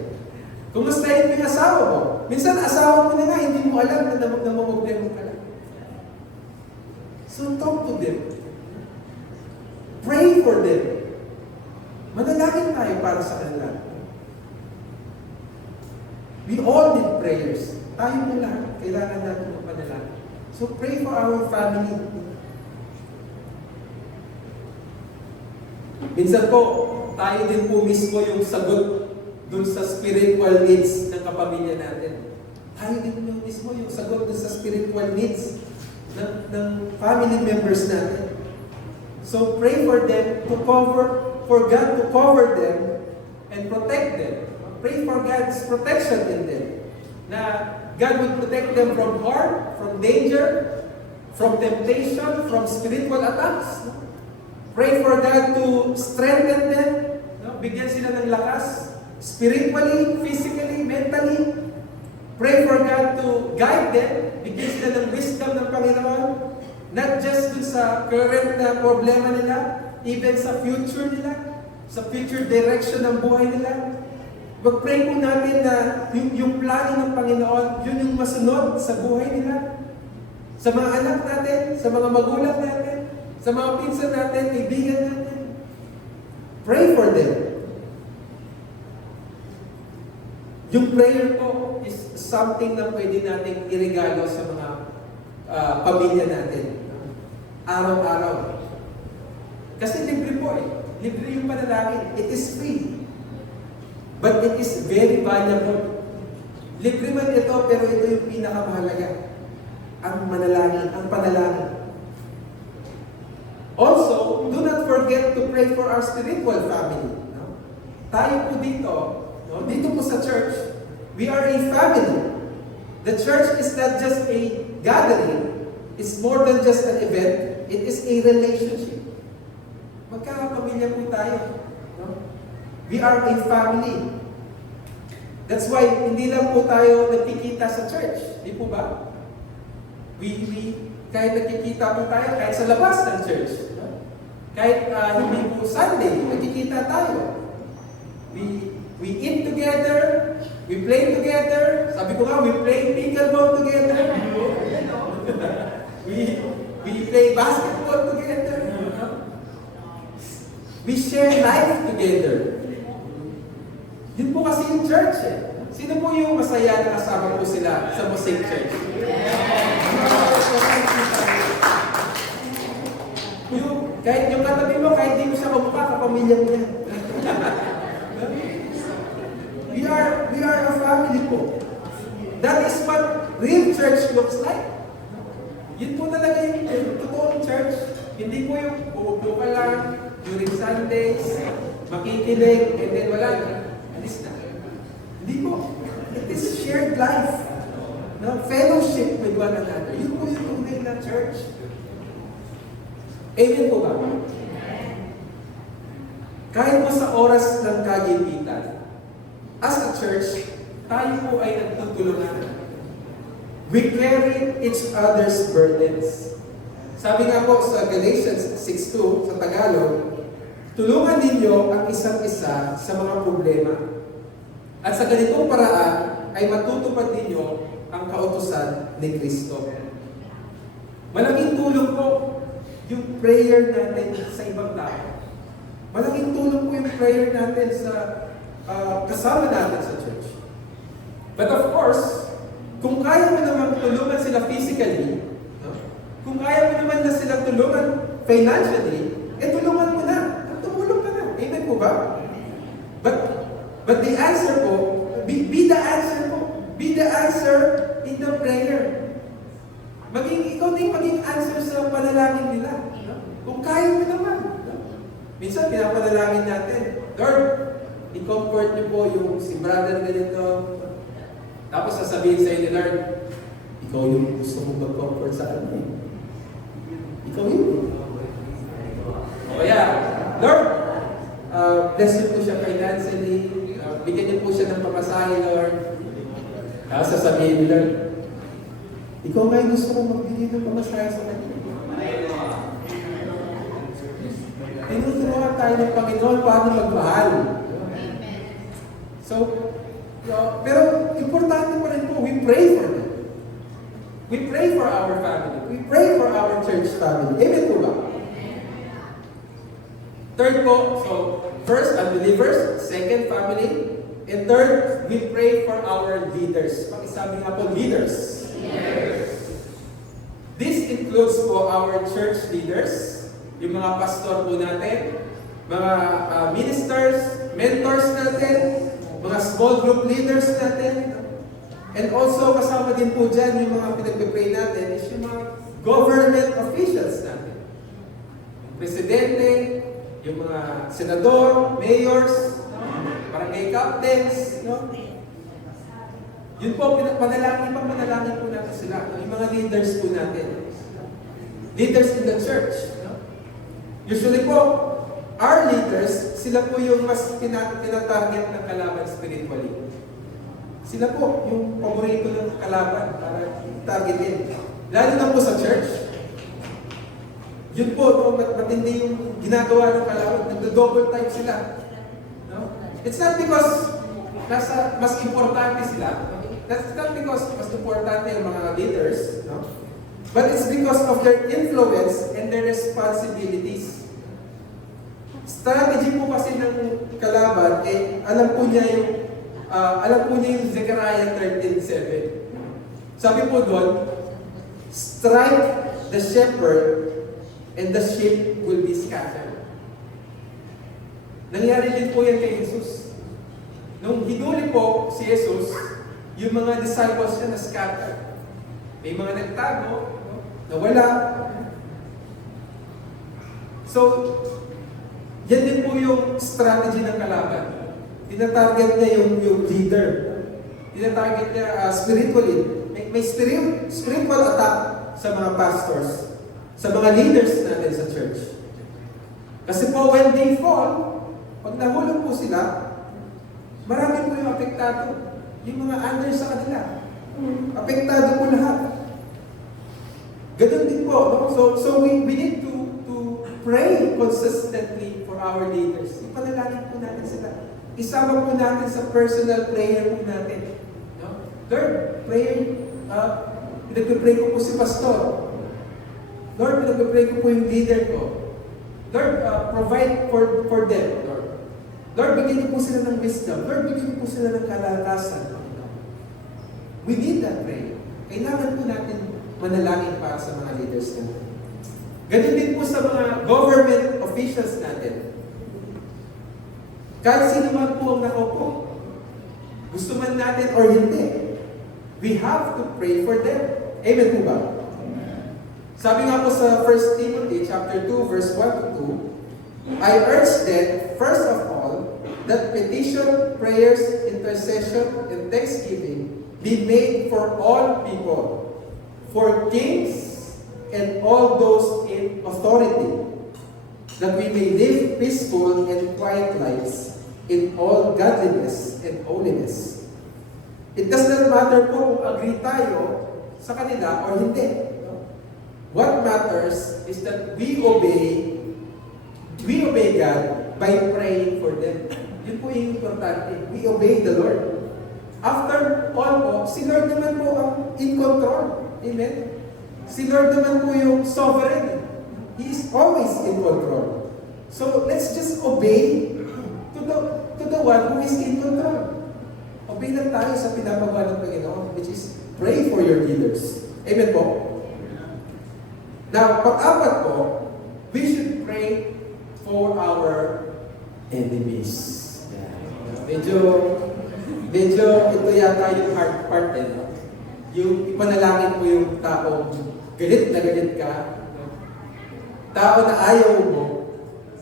kumustahin yung asawa mo. Minsan asawa mo na nga, hindi mo alam na namumblema ka lang. So talk to them. Pray for them. Manalangin tayo para sa kanila. We all need prayers. Tayo mo lang, kailangan natin magpanalangin. So pray for our family. Minsan po, tayo din po mismo yung sagot dun sa spiritual needs ng kapamilya natin. Tayo din yung mismo yung sagot dun sa spiritual needs ng family members natin. So pray for them for God to cover them and protect them. Pray for God's protection in them. Na God will protect them from harm, from danger, from temptation, from spiritual attacks. Pray for God to strengthen them, bigyan sila ng lakas, spiritually, physically, mentally. Pray for God to guide them, bigyan sila ng wisdom ng Panginoon, not just dun sa current na problema nila, even sa future nila, sa future direction ng buhay nila. Mag-pray po natin na yung plano ng Panginoon, yun yung masunod sa buhay nila. Sa mga anak natin, sa mga magulang natin, sa mga pinsan natin, kaibigan natin. Pray for them. Yung prayer po is something na pwede nating iregalo sa mga pamilya natin. Araw-araw. Kasi libre po eh. Libre yung panalangin. It is free. But it is very valuable. Libre man ito, pero ito yung pinakamahalaga. Ang manalangin, ang panalangin. Also, do not forget to pray for our spiritual family. No? Tayo po dito, no? Dito po sa church, we are a family. The church is not just a gathering. It's more than just an event. It is a relationship. Magkakapamilya po tayo. No? We are a family. That's why hindi lang po tayo nagkikita sa church. Di po ba? Kahit nagkikita po tayo, kahit sa labas ng church. No? Kahit hindi po Sunday, nagkikita tayo. We eat together, we play together. Sabi ko nga, we play pickleball together. we play basketball together. We share life together. Yun po kasi yung church eh. Sino po yung masaya na kasama po sila sa Mosaic Church? Kahit yung katabi mo, kahit di mo siya kumukha, kapamilya mo yan. We are a family po. That is what real church looks like. Yun po talaga yung totoong church. Hindi po yung uupo ka lang during Sundays, makikinig, and then wala na. Alis na. Hindi po. It is shared life. No? Fellowship with one another. Yun po yung tunay na church. Amen po ba? Kahit mo sa oras ng kagipitan, as a church, tayo po ay nagtutulungan. We carry each other's burdens. Sabi nga po sa Galatians 6:2 sa Tagalog, tulungan ninyo ang isa't isa sa mga problema. At sa ganitong paraan ay matutupad ninyo ang kautusan ni Kristo. Malaking tulong po yung prayer natin sa ibang tao. Malaking tulong po yung prayer natin sa kasama natin sa church. But of course, kung kaya mo naman tulungan sila physically, no? Kung kaya mo naman na sila tulungan financially, tulungan mo na. Tumulong ka na. Amen po ba? But the answer po, be the answer po. Be the answer in the prayer. Ikaw din maging answer sa panalangin nila. No? Kung kaya mo naman. No? Minsan, pinapanalangin natin, Lord, i-comfort niyo po yung si brother ganito. Tapos sasabihin sa inyo, Lord, ikaw yung gusto mong mag-comfort sa kanya. Ikaw yun. O kaya, Lord, bless niyo po siya financially. Bigyan niyo po siya ng pamasahe, Lord. Tapos sasabihin niyo, Lord, ikaw nga yung gusto mong magbigay ng pamasahe sa kanya. Tinuturuan tayo ng Panginoon paano magmahal. So, pero importante pa rin po, we pray for them. We pray for our family. We pray for our church family. Amen po ba? Third po, so first, unbelievers. Second, family. And third, we pray for our leaders. Pakisabi nga po, leaders. This includes po our church leaders, yung mga pastor po natin, mga ministers, mentors natin, mga small group leaders natin, and also kasama din po dyan yung mga pinagpipray natin is yung mga government officials natin. Yung presidente, yung mga senador, mayors, barangay captains, no? Yun po, panalangin po natin sila. Yung mga leaders po natin. Leaders in the church. No? Usually po, our leaders, sila po yung mas tinatarget ng kalaban spiritually. Sila po yung paborito ng kalaban para targetin. Lalo na po sa church. Yun po, no, matindi yung ginagawa ng kalaban. Nagdo-double time sila. No? It's not because mas importante sila. That's not because mas importante yung mga leaders. No? But it's because of their influence and their responsibilities. Strategy po kasi ng kalaban, alam po niya yung Zechariah 13:7. Sabi po doon, strike the shepherd and the sheep will be scattered. Nangyari din po yan kay Jesus. Nung hinuli po si Jesus, yung mga disciples niya na-scatter. May mga nagtago, nawala. So, yan din po yung strategy ng kalaban. Tinatarget niya yung leader. Tinatarget niya spiritually. May spiritual attack sa mga pastors, sa mga leaders natin sa church. Kasi po, when they fall, pag nahulog po sila, marami po yung apektado. Yung mga under sa kanila. Apektado po lahat. Ganun din po. No? So we need to pray consistently for our leaders. Ipanalangin po natin sila. Isama po natin sa personal prayer po natin. No? Lord, prayer, pinagpipray ko po si pastor. Lord, pinagpipray ko po yung leader ko. Lord, provide for them, Lord. Lord, bigyan niyo po sila ng wisdom. Lord, bigyan niyo po sila ng kalakasan. We need that prayer. Kailangan po natin manalangin para sa mga leaders natin. Ganun din po sa mga government officials natin. Kahit sino man po ang nakaupo, gusto man natin or hindi, we have to pray for them. Amen po ba? Sabi nga po sa 1 Timothy chapter 2, verse 1 to 2, I urge then, first of all, that petition, prayers, intercession, and thanksgiving be made for all people, for kings and all those in authority, that we may live peaceful and quiet lives in all godliness and holiness. It does not matter po kung agree tayo sa kanila or hindi. What matters is that we obey God by praying for them. Yun po yung importante. We obey the Lord. After all po, si Lord naman po ang in control. Amen? Si Lord naman po yung sovereign. He is always in control. So, let's just obey to the one who is in control. Obey lang tayo sa pinapagawa ng Panginoon, which is pray for your leaders. Amen po? Now, pang-apat po, we should pray for our enemies. Medyo ito yata yung hard part eh. No? Yung ipanalangin mo yung taong galit na galit ka, no? Tao na ayaw mo,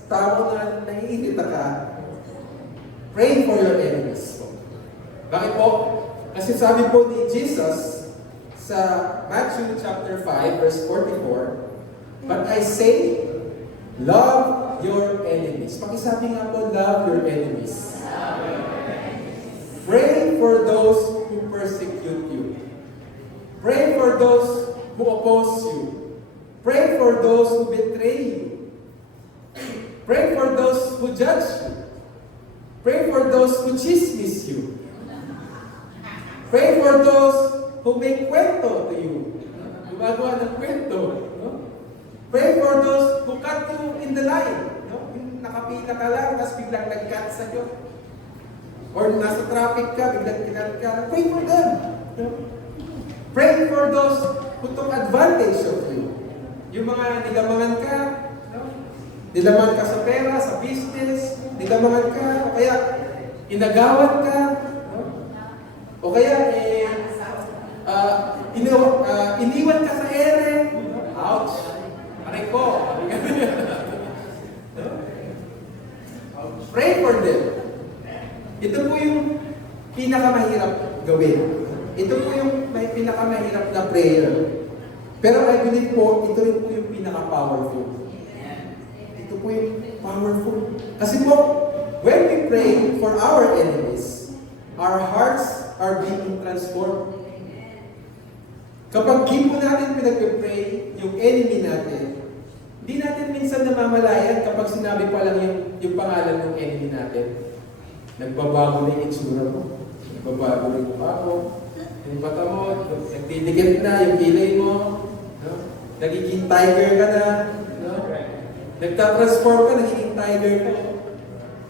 tao na naiinita ka, pray for your enemies. Bakit po? Kasi sabi po ni Jesus sa Matthew chapter 5 verse 44, but I say, love your enemies. Pakisabi nga po, love your enemies. Pray for those who persecute you. Pray for those who oppose you. Pray for those who betray you. Pray for those who judge you. Pray for those who chismis you. Pray for those who make kwento to you. Gumagawa ng kwento. No? Pray for those who cut you in the line. No? Yung nakapila ka lang, tapos biglang nag-cut sa iyo. Or nasa traffic ka, biglang kinat ka. Pray for them. No? Pray for those who took advantage of you. Yung mga nilamangan ka, no? Nilaman ka sa pera, sa business, nilamangan ka, o kaya inagawan ka, no? O kaya iniwan ka sa ere. Ouch! Aray ko! No? Pray for them. Ito po yung pinakamahirap gawin. Ito po yung may pinakamahirap na prayer. Pero I believe po, ito rin po yung pinaka-powerful. Ito po yung powerful. Kasi po, when we pray for our enemies, our hearts are being transformed. Kapag di po natin pinag-pray yung enemy natin, hindi natin minsan namamalayan kapag sinabi pa lang yung pangalan ng enemy natin. Nagbabago na yung itsura mo. Nagbabago na yung mukha mo. Yung mata mo, nagdidikit na yung kilay mo. No? Nagiging tiger ka na. No? Nagtatransform ka, nagiging tiger ka.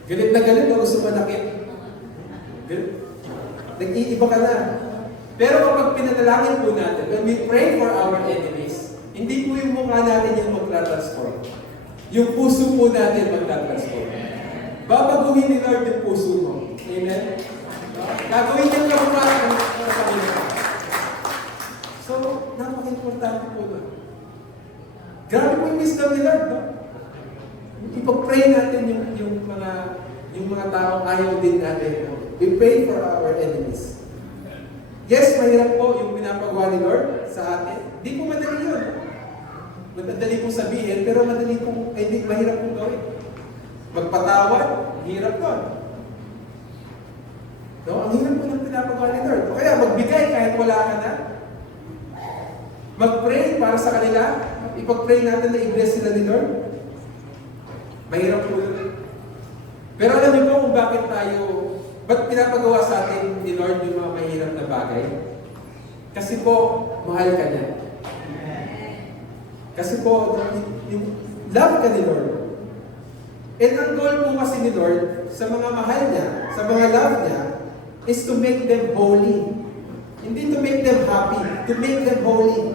Galit na galit o gusto manakit. Nag-iiba ka na. Pero kapag pinanalangin po natin, when we pray for our enemies, hindi po yung mukha natin yung magtatransform. Yung puso po natin magtatransform. Babaguhin ni Lord yung puso mo. Amen? Gagawin niya lang mukha ang sabi mo. So, napaka-importante po ba? Grabe po yung wisdom ni Lord, no? Ipag-pray natin yung mga taong ayaw din natin. No? We pray for our enemies. Yes, mahirap po yung pinapagawa ni Lord sa atin. Di po madali yun. Madali pong sabihin, pero madali pong, mahirap pong gawin. Magpatawad, hirap doon. No? Ang hirap po ng pinapagawa ni Lord. O kaya magbigay kahit wala ka na. Mag-pray para sa kanila. Ipag-pray natin na i-bless sila ni Lord. Mahirap po yun. Pero alam niyo po kung ba't pinapagawa sa atin ni Lord yung mga mahirap na bagay? Kasi po, mahal ka niya. Kasi po, yung love ka ni Lord. And ang goal po kasi ni Lord, sa mga mahal niya, sa mga love niya, is to make them holy. Hindi to make them happy, to make them holy.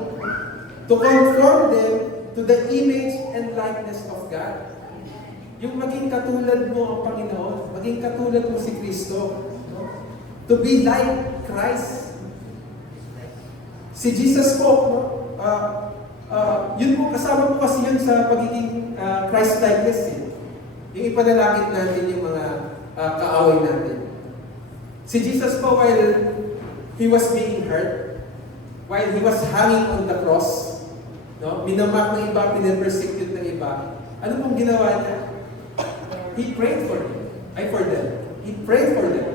To conform them to the image and likeness of God. Yung maging katulad mo ang Panginoon, maging katulad mo si Kristo. No? To be like Christ. Si Jesus po, no? Yun po, kasama po kasi yun sa pagiging Christ-likeness. Yung ipanalangin natin yung mga kaaway natin. Si Jesus po, while He was being hurt, while He was hanging on the cross, no? Minamak ng iba, pinapersecute ng iba, ano pong ginawa niya? He prayed for them. He prayed for them.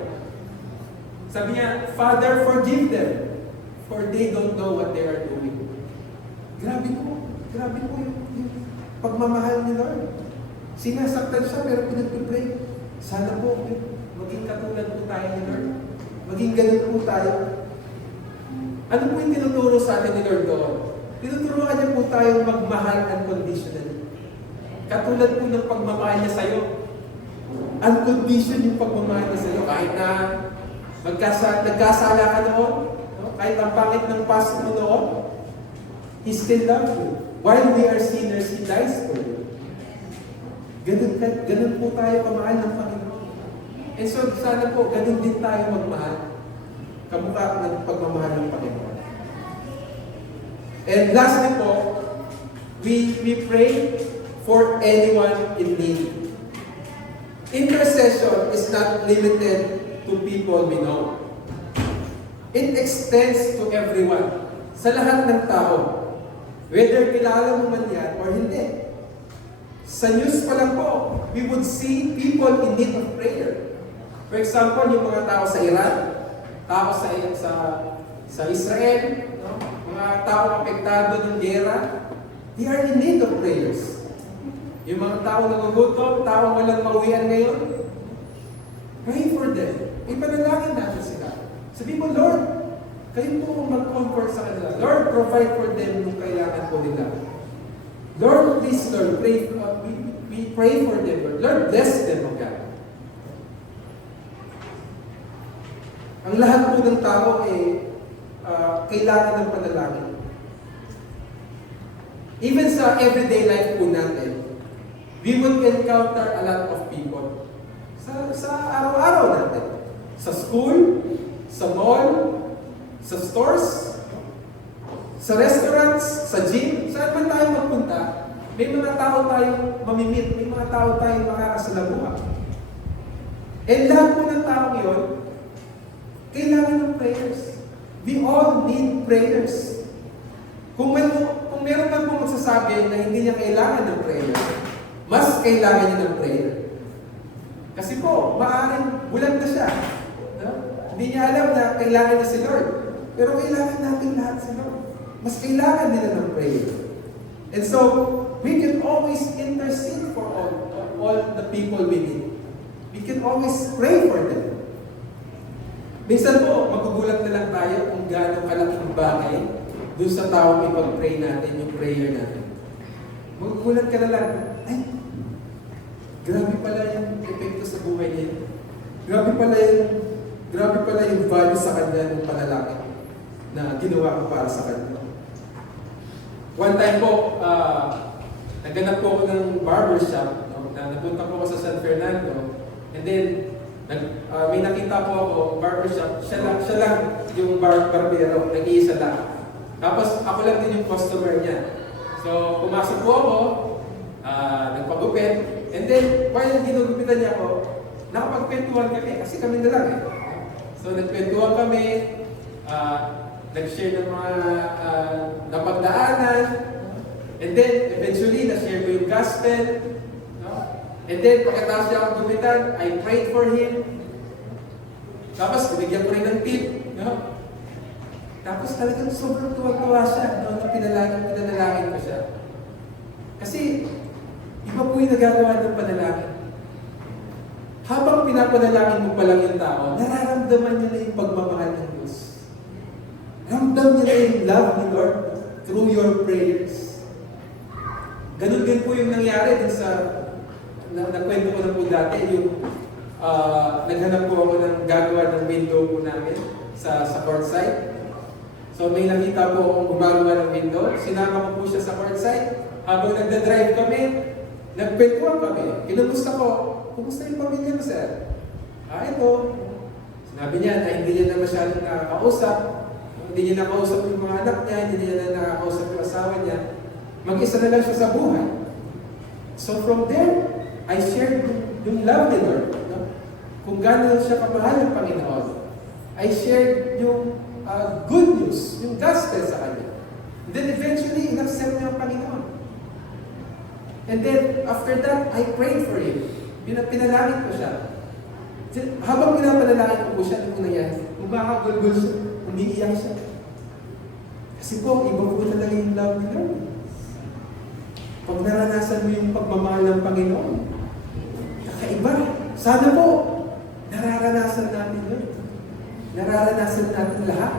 Sabi niya, Father, forgive them, for they don't know what they are doing. Grabe po yung pagmamahal ni Lord. Sinasaktan siya pero pinag-pray. Sana po, maging katulad po tayo ni Lord. Maging ganun po tayo. Ano po yung tinuturo sa atin ni Lord doon? Tinuturuan niya po tayong magmahal unconditionally. Katulad po ng pagmamahal niya sa'yo. Unconditional yung pagmamahal niya sa'yo. Kahit na nagkasala ka noon, no? Kahit ang pangit ng past mo noon, He still loves you. While we are sinners, He dies for you. Ganun po tayo kamahal ng Panginoon. And so, sana po, ganun din tayo magmahal. Kamukha ng pagmamahal ng Panginoon. And lastly po, we pray for anyone in need. Intercession is not limited to people we know. It extends to everyone. Sa lahat ng tao. Whether kilala mo man yan or hindi. Sa news pa lang po, we would see people in need of prayer. For example, yung mga tao sa Iran, tao sa Israel, no? Mga tao apektado ng gera, they are in need of prayers. Yung mga tao nagugutom, tao walang mauwian ngayon, pray for them. Ipanalangin natin sila. Sabi mo, Lord, kayo po mag-comfort sa kanila. Lord, provide for them nung kailangan po nila. Lord, please, Lord, we pray for them, Lord. Lord, bless them, O God. Ang lahat po ng tao kailangan ng panalangin. Even sa everyday life po natin, we would encounter a lot of people. Sa araw-araw natin. Sa school, sa mall, sa stores, sa restaurants, sa gym, saan man tayo magpunta, may mga tao tayong mamimit, may mga tao tayong makakasalamuha. And lahat po ng tao yun, kailangan ng prayers. We all need prayers. Kung meron man po magsasabi na hindi niya kailangan ng prayer, mas kailangan niya ng prayer. Kasi po, maaaring bulag na siya. No? Hindi niya alam na kailangan niya si Lord. Pero kailangan natin lahat si Lord. Mas kailangan nila ng prayer. And so, we can always intercede for all the people we meet. We can always pray for them. Minsan po, magugulat na lang tayo kung gaano kalaking bagay doon sa taong ipag-pray natin, yung prayer natin. Magugulat ka na lang, ay, grabe pala yung epekto sa buhay niya. Grabe pala yung value sa kanya ng panalangin na ginawa ko para sa kanya. One time po, naghanap po ako ng barbershop, no? Napunta po ako sa San Fernando, and then may nakita po ako barbershop, siya lang yung barbero, nag-iisa lang. Tapos ako lang din yung customer niya. So pumasok po ako, nagpagupit, and then while ginugupitan niya ako, nakapagkwentuhan kami, kasi kami na lang eh. So nagkwentuhan kami, nag-share ng mga napagdaanan, and then eventually na-share ko yung gospel, no? And then pagkatapos niya akong gupitan, I prayed for him, tapos binigyan ko rin ng tip, no? Tapos talagang sobrang tuwa-tuwa siya, no? Na pinanalangin ko siya. Kasi iba po yung nagagawa ng panalangin. Habang pinapanalangin mo pa lang yung tao, nararamdaman niya na yung pagmamahal ng Diyos. Ramdam niya na yung love ni Lord through your prayers. Ganun din po yung nangyari din sa, nakwento ko na po dati, yung naghanap po ako ng gagawa ng window po namin sa courtside. So may nakita po akong gumagawa ng window, sinama ko po siya sa courtside. Habang nagda-drive kami, nagkwentuhan kami. Kinumusta ko, kumusta yung pamilya mo, sir? Ito. Sinabi niya na hindi niya na masyadong nakakausap. Hindi niya nakausap yung mga anak niya, hindi niya na nakakausap yung asawa niya. Mag-isa na lang siya sa buhay. So from there, I shared yung love ni Lord. No? Kung gano'n siya kamahal ng Panginoon. I shared yung good news, yung gospel sa kanya. And then eventually, in-accept niya ang Panginoon. And then, after that, I prayed for him. Pinalangin ko siya. Habang pinapanalangin ko po siya, ano nangyari? Umakagulgul siya, umiiyak siya. Kasi po, iba po talaga yung love ni Lord. Pag naranasan mo yung pagmamahal ng Panginoon, kakaiba. Sana po, nararanasan natin yun. Nararanasan natin lahat.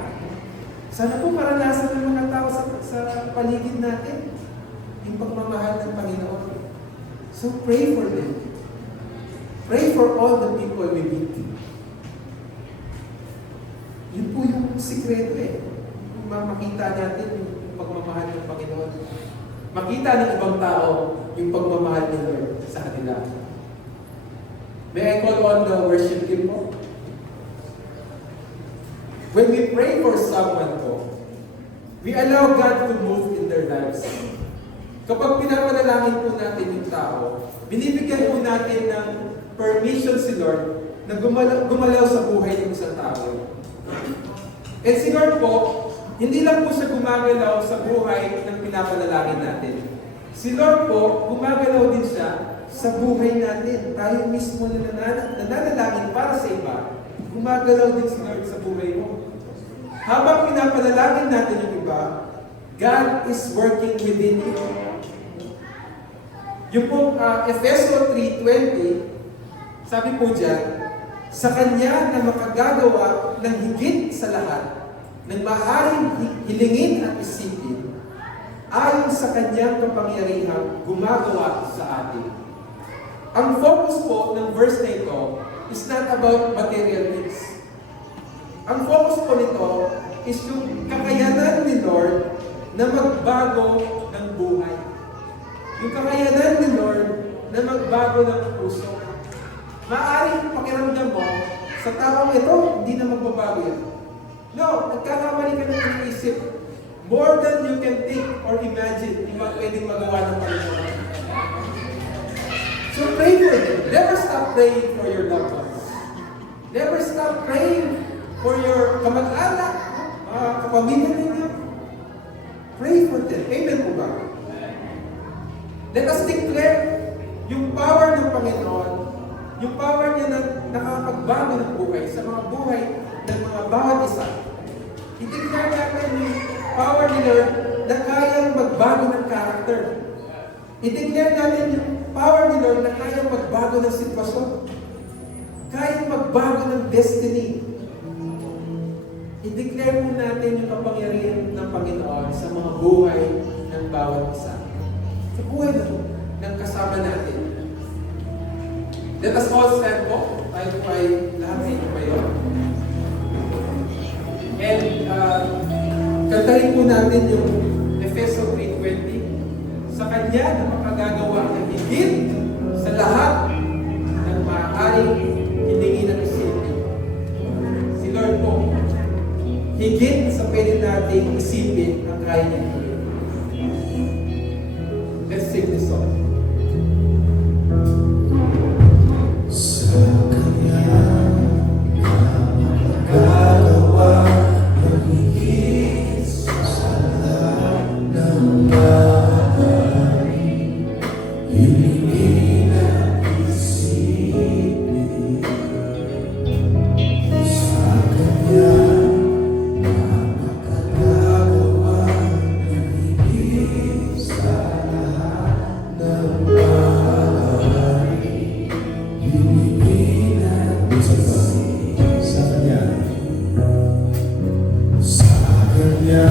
Sana po maranasan ng mga tao sa paligid natin yung pagmamahal ng Panginoon. So pray for them. Pray for all the people we meet. Yun po yung sikreto eh. Kung makita natin yung pagmamahal ng Panginoon. Makita ng ibang tao yung pagmamahal ni Lord sa kanila. May I call on the worship team po? When we pray for someone po, we allow God to move in their lives. Kapag pinapanalangin po natin yung tao, binibigyan po natin ng permission si Lord na gumalaw sa buhay ng isang tao. And si Lord po, hindi lang po siya gumagalaw sa buhay ng pinapanalangin natin. Si Lord po, gumagalaw din siya sa buhay natin. Tayo mismo na nananalangin para sa iba, gumagalaw din si Lord sa buhay mo. Habang pinapanalangin natin yung iba, God is working within you. Yung pong Efeso 3:20, sabi po dyan, sa Kanya na makagagawa ng higit sa lahat, ng maaaring hilingin at isipin, ayon sa Kanyang kapangyarihang gumagawa sa atin. Ang focus po ng verse na ito is not about material things. Ang focus po nito is yung kakayanan ni Lord na magbago ng buhay. Yung kakayanan ni Lord na magbago ng puso. Maaaring pakiramdam mo, sa taong ito, hindi na magbabago yan. No, nagkakamali ka ng iniisip. More than you can think or imagine, yung pwedeng magawa ng Panginoon. So pray for them. Never stop praying for your loved ones. Never stop praying for your kamag-anak, kapamilya ninyo. Pray for them. Amen po ba? Let us declare yung power ng Panginoon, yung power niya na nakakapagbago ng buhay sa mga buhay ng mga bawat isa. I-declare natin yung power ni Lord na kayang magbago ng character. I-declare natin yung power ni Lord na kayang magbago ng sitwasyon. Kayang magbago ng destiny. I-declare po natin yung kapangyarihan ng Panginoon sa mga buhay ng bawat isa. Sa buhay ng kasama natin. Let us all stand po. Tayo po ay lahat sa inyo kayo. And kantahin po natin yung Efeso 3:20. Sa Kanya na makagagawa ng higit sa lahat ng maaaring hilingin ng isipin. Si Lord po, higit sa pwede nating isipin ang kaya niya gawin. Let's sing this song. Sa Kanya makagagawa ng higit sa lahat ng maaari hilingin at isipin. Sa Kanya makagagawa ng higit sa lahat ng maaari hilingin at isipin. Sa Kanya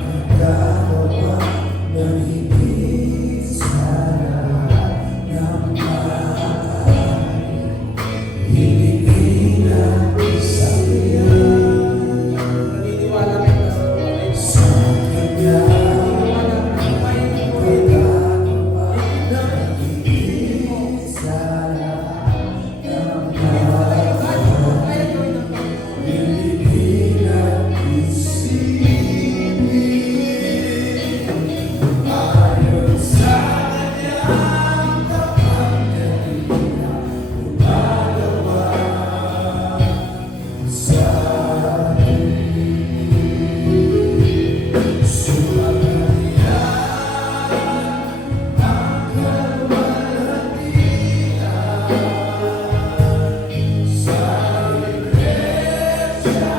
makagagawa ng higit sa lahat ng maaari hilingin at isipin. Naniniwala kayo sa buhay. Sa Kanya Naniniwala kayo may buhay na higit sa lahat ng maaari kaya gawin ng Panginoon. hilingin at isipin. Ayon sa Kanyang kapangyarihan, gumagawa sa atin. Sumaganihan ang kalwalhatian sa Iglesia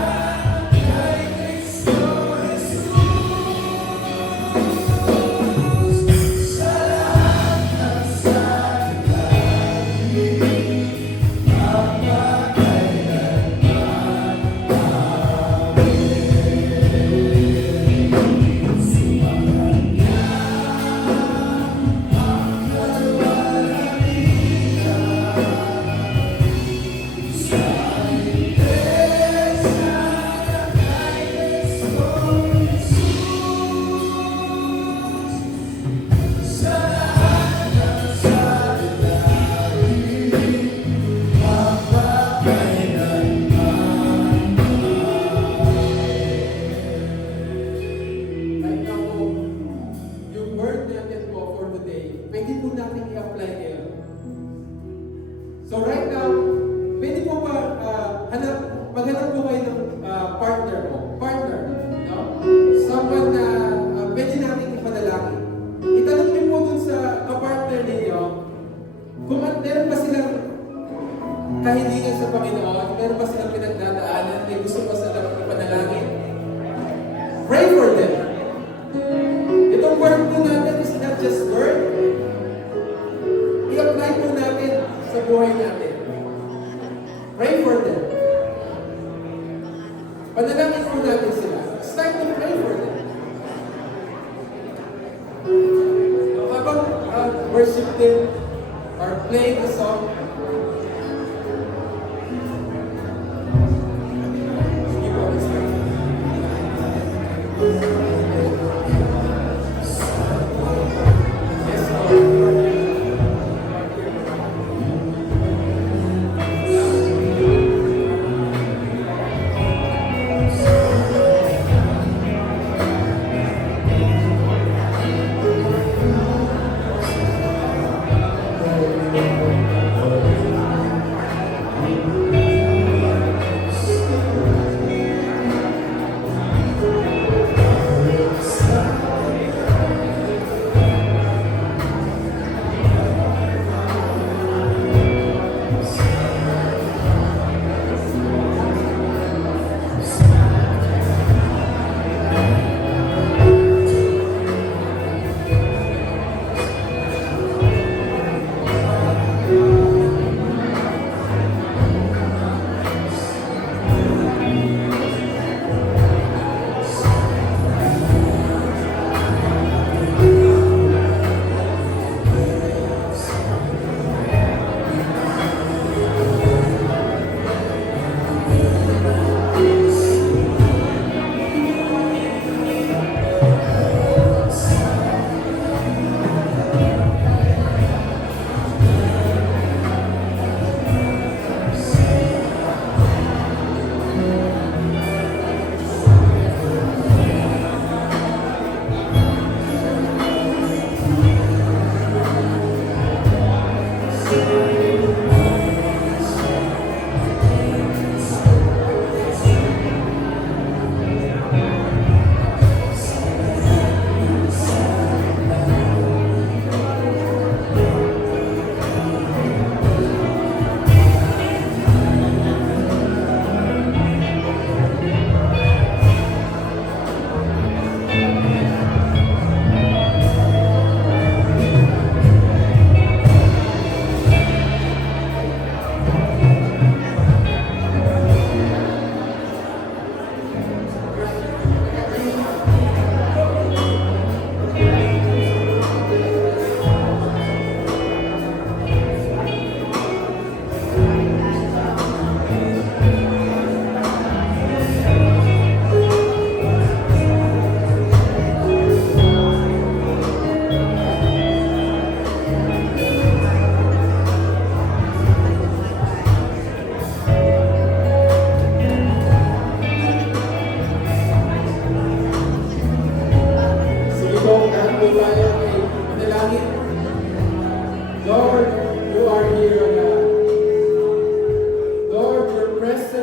kay Kristo Jesus. Sa lahat ng salita, Right now po, yung word natin po for today, pwede po natin i-apply ngayon. So right now, pwede po ba maghanap po kayo ng partner mo? Partner, no? Someone na pwede natin ipadalangin. Itanong niyo po dun sa kapartner ninyo, kung meron ba silang kahilingan sa Panginoon, meron ba silang pinagdadaanan, may gusto ba silang ipadalangin? Pray for them. Itong word po natin is not just word. I-apply po natin sa buhay natin. Pray for them. Panalangin po natin sila. It's time to pray for them. Habang worship team or playing a song, sige po, let's pray. Yes, Lord.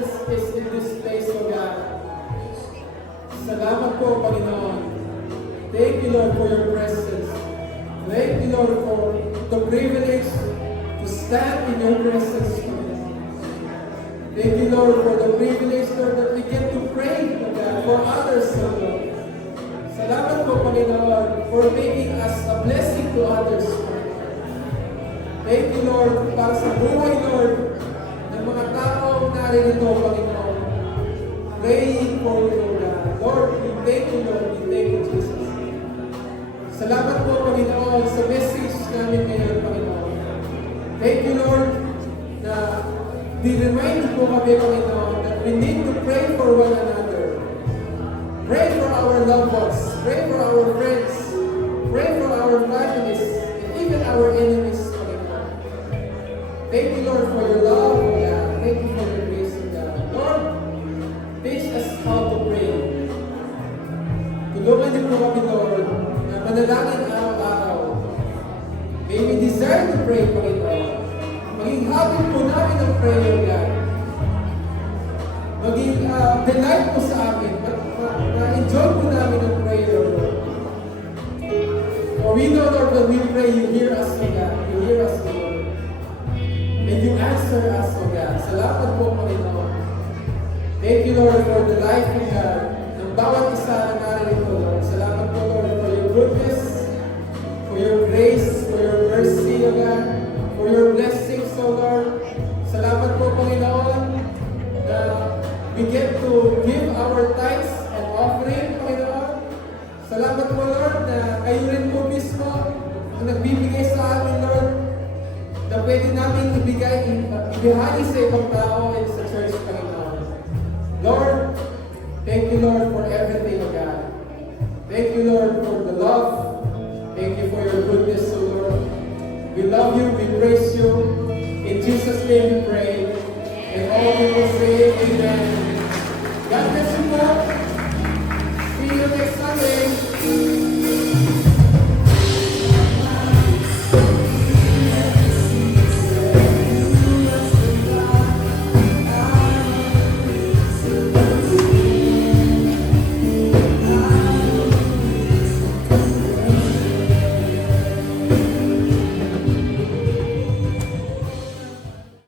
presence is in this place, O God. Salamat po, Panginoon. Thank you, Lord, for your presence. Thank you, Lord, for the privilege to stand in your presence, Panginoon. Thank you, Lord, for the privilege, Lord, that we get to pray, O God, for others, O Lord. Salamat po, Panginoon, for making us a blessing to others, Panginoon. Thank you, Lord, para sa buhay, Lord, ng mga taong naririto, Panginoon. Praying for you, O God. Lord, we thank you, Lord. We thank you, Jesus. Salamat po, Panginoon, sa message namin ngayon, Panginoon. Thank you, Lord, na di-remind po kami, Panginoon, that we need to pray for one another. Pray for our loved ones. Pray for our friends. Pray for our families, and even our enemies, Panginoon. Thank you, Lord, for your love, O God. Thank you for your grace, O God. Lord, teach us how to pray. Tulungan niyo po kami, Lord, na manalangin araw-araw. May we desire to pray, Panginoon. Maging habit po namin ang prayer, God. Maging delight po sa amin. Ma-enjoy po namin ang prayer, Lord. For we know, Lord, when we pray, you hear us, O God. You hear us, Lord. And you answer us, O God. Salamat po, Panginoon. Thank you, Lord, for the life, O God, ng bawat isa na naririto, Lord. Salamat po, Lord, for your goodness, for your grace, for your mercy, O God, for your blessings, O Lord. Salamat po, Panginoon, na we get to give our tithes and offering, Panginoon. Salamat po, Lord, na kayo rin po mismo ang nagbibigay sa amin, Lord, na pwede namin ibigay sa ibang tao at sa church, Panginoon. Lord, thank you, Lord, for everything, O God. Thank you, Lord, for the love. Thank you for your goodness, O Lord. We love you, we praise you. In Jesus' name we pray. And all people say, Amen. God bless you, Lord. See you next Sunday.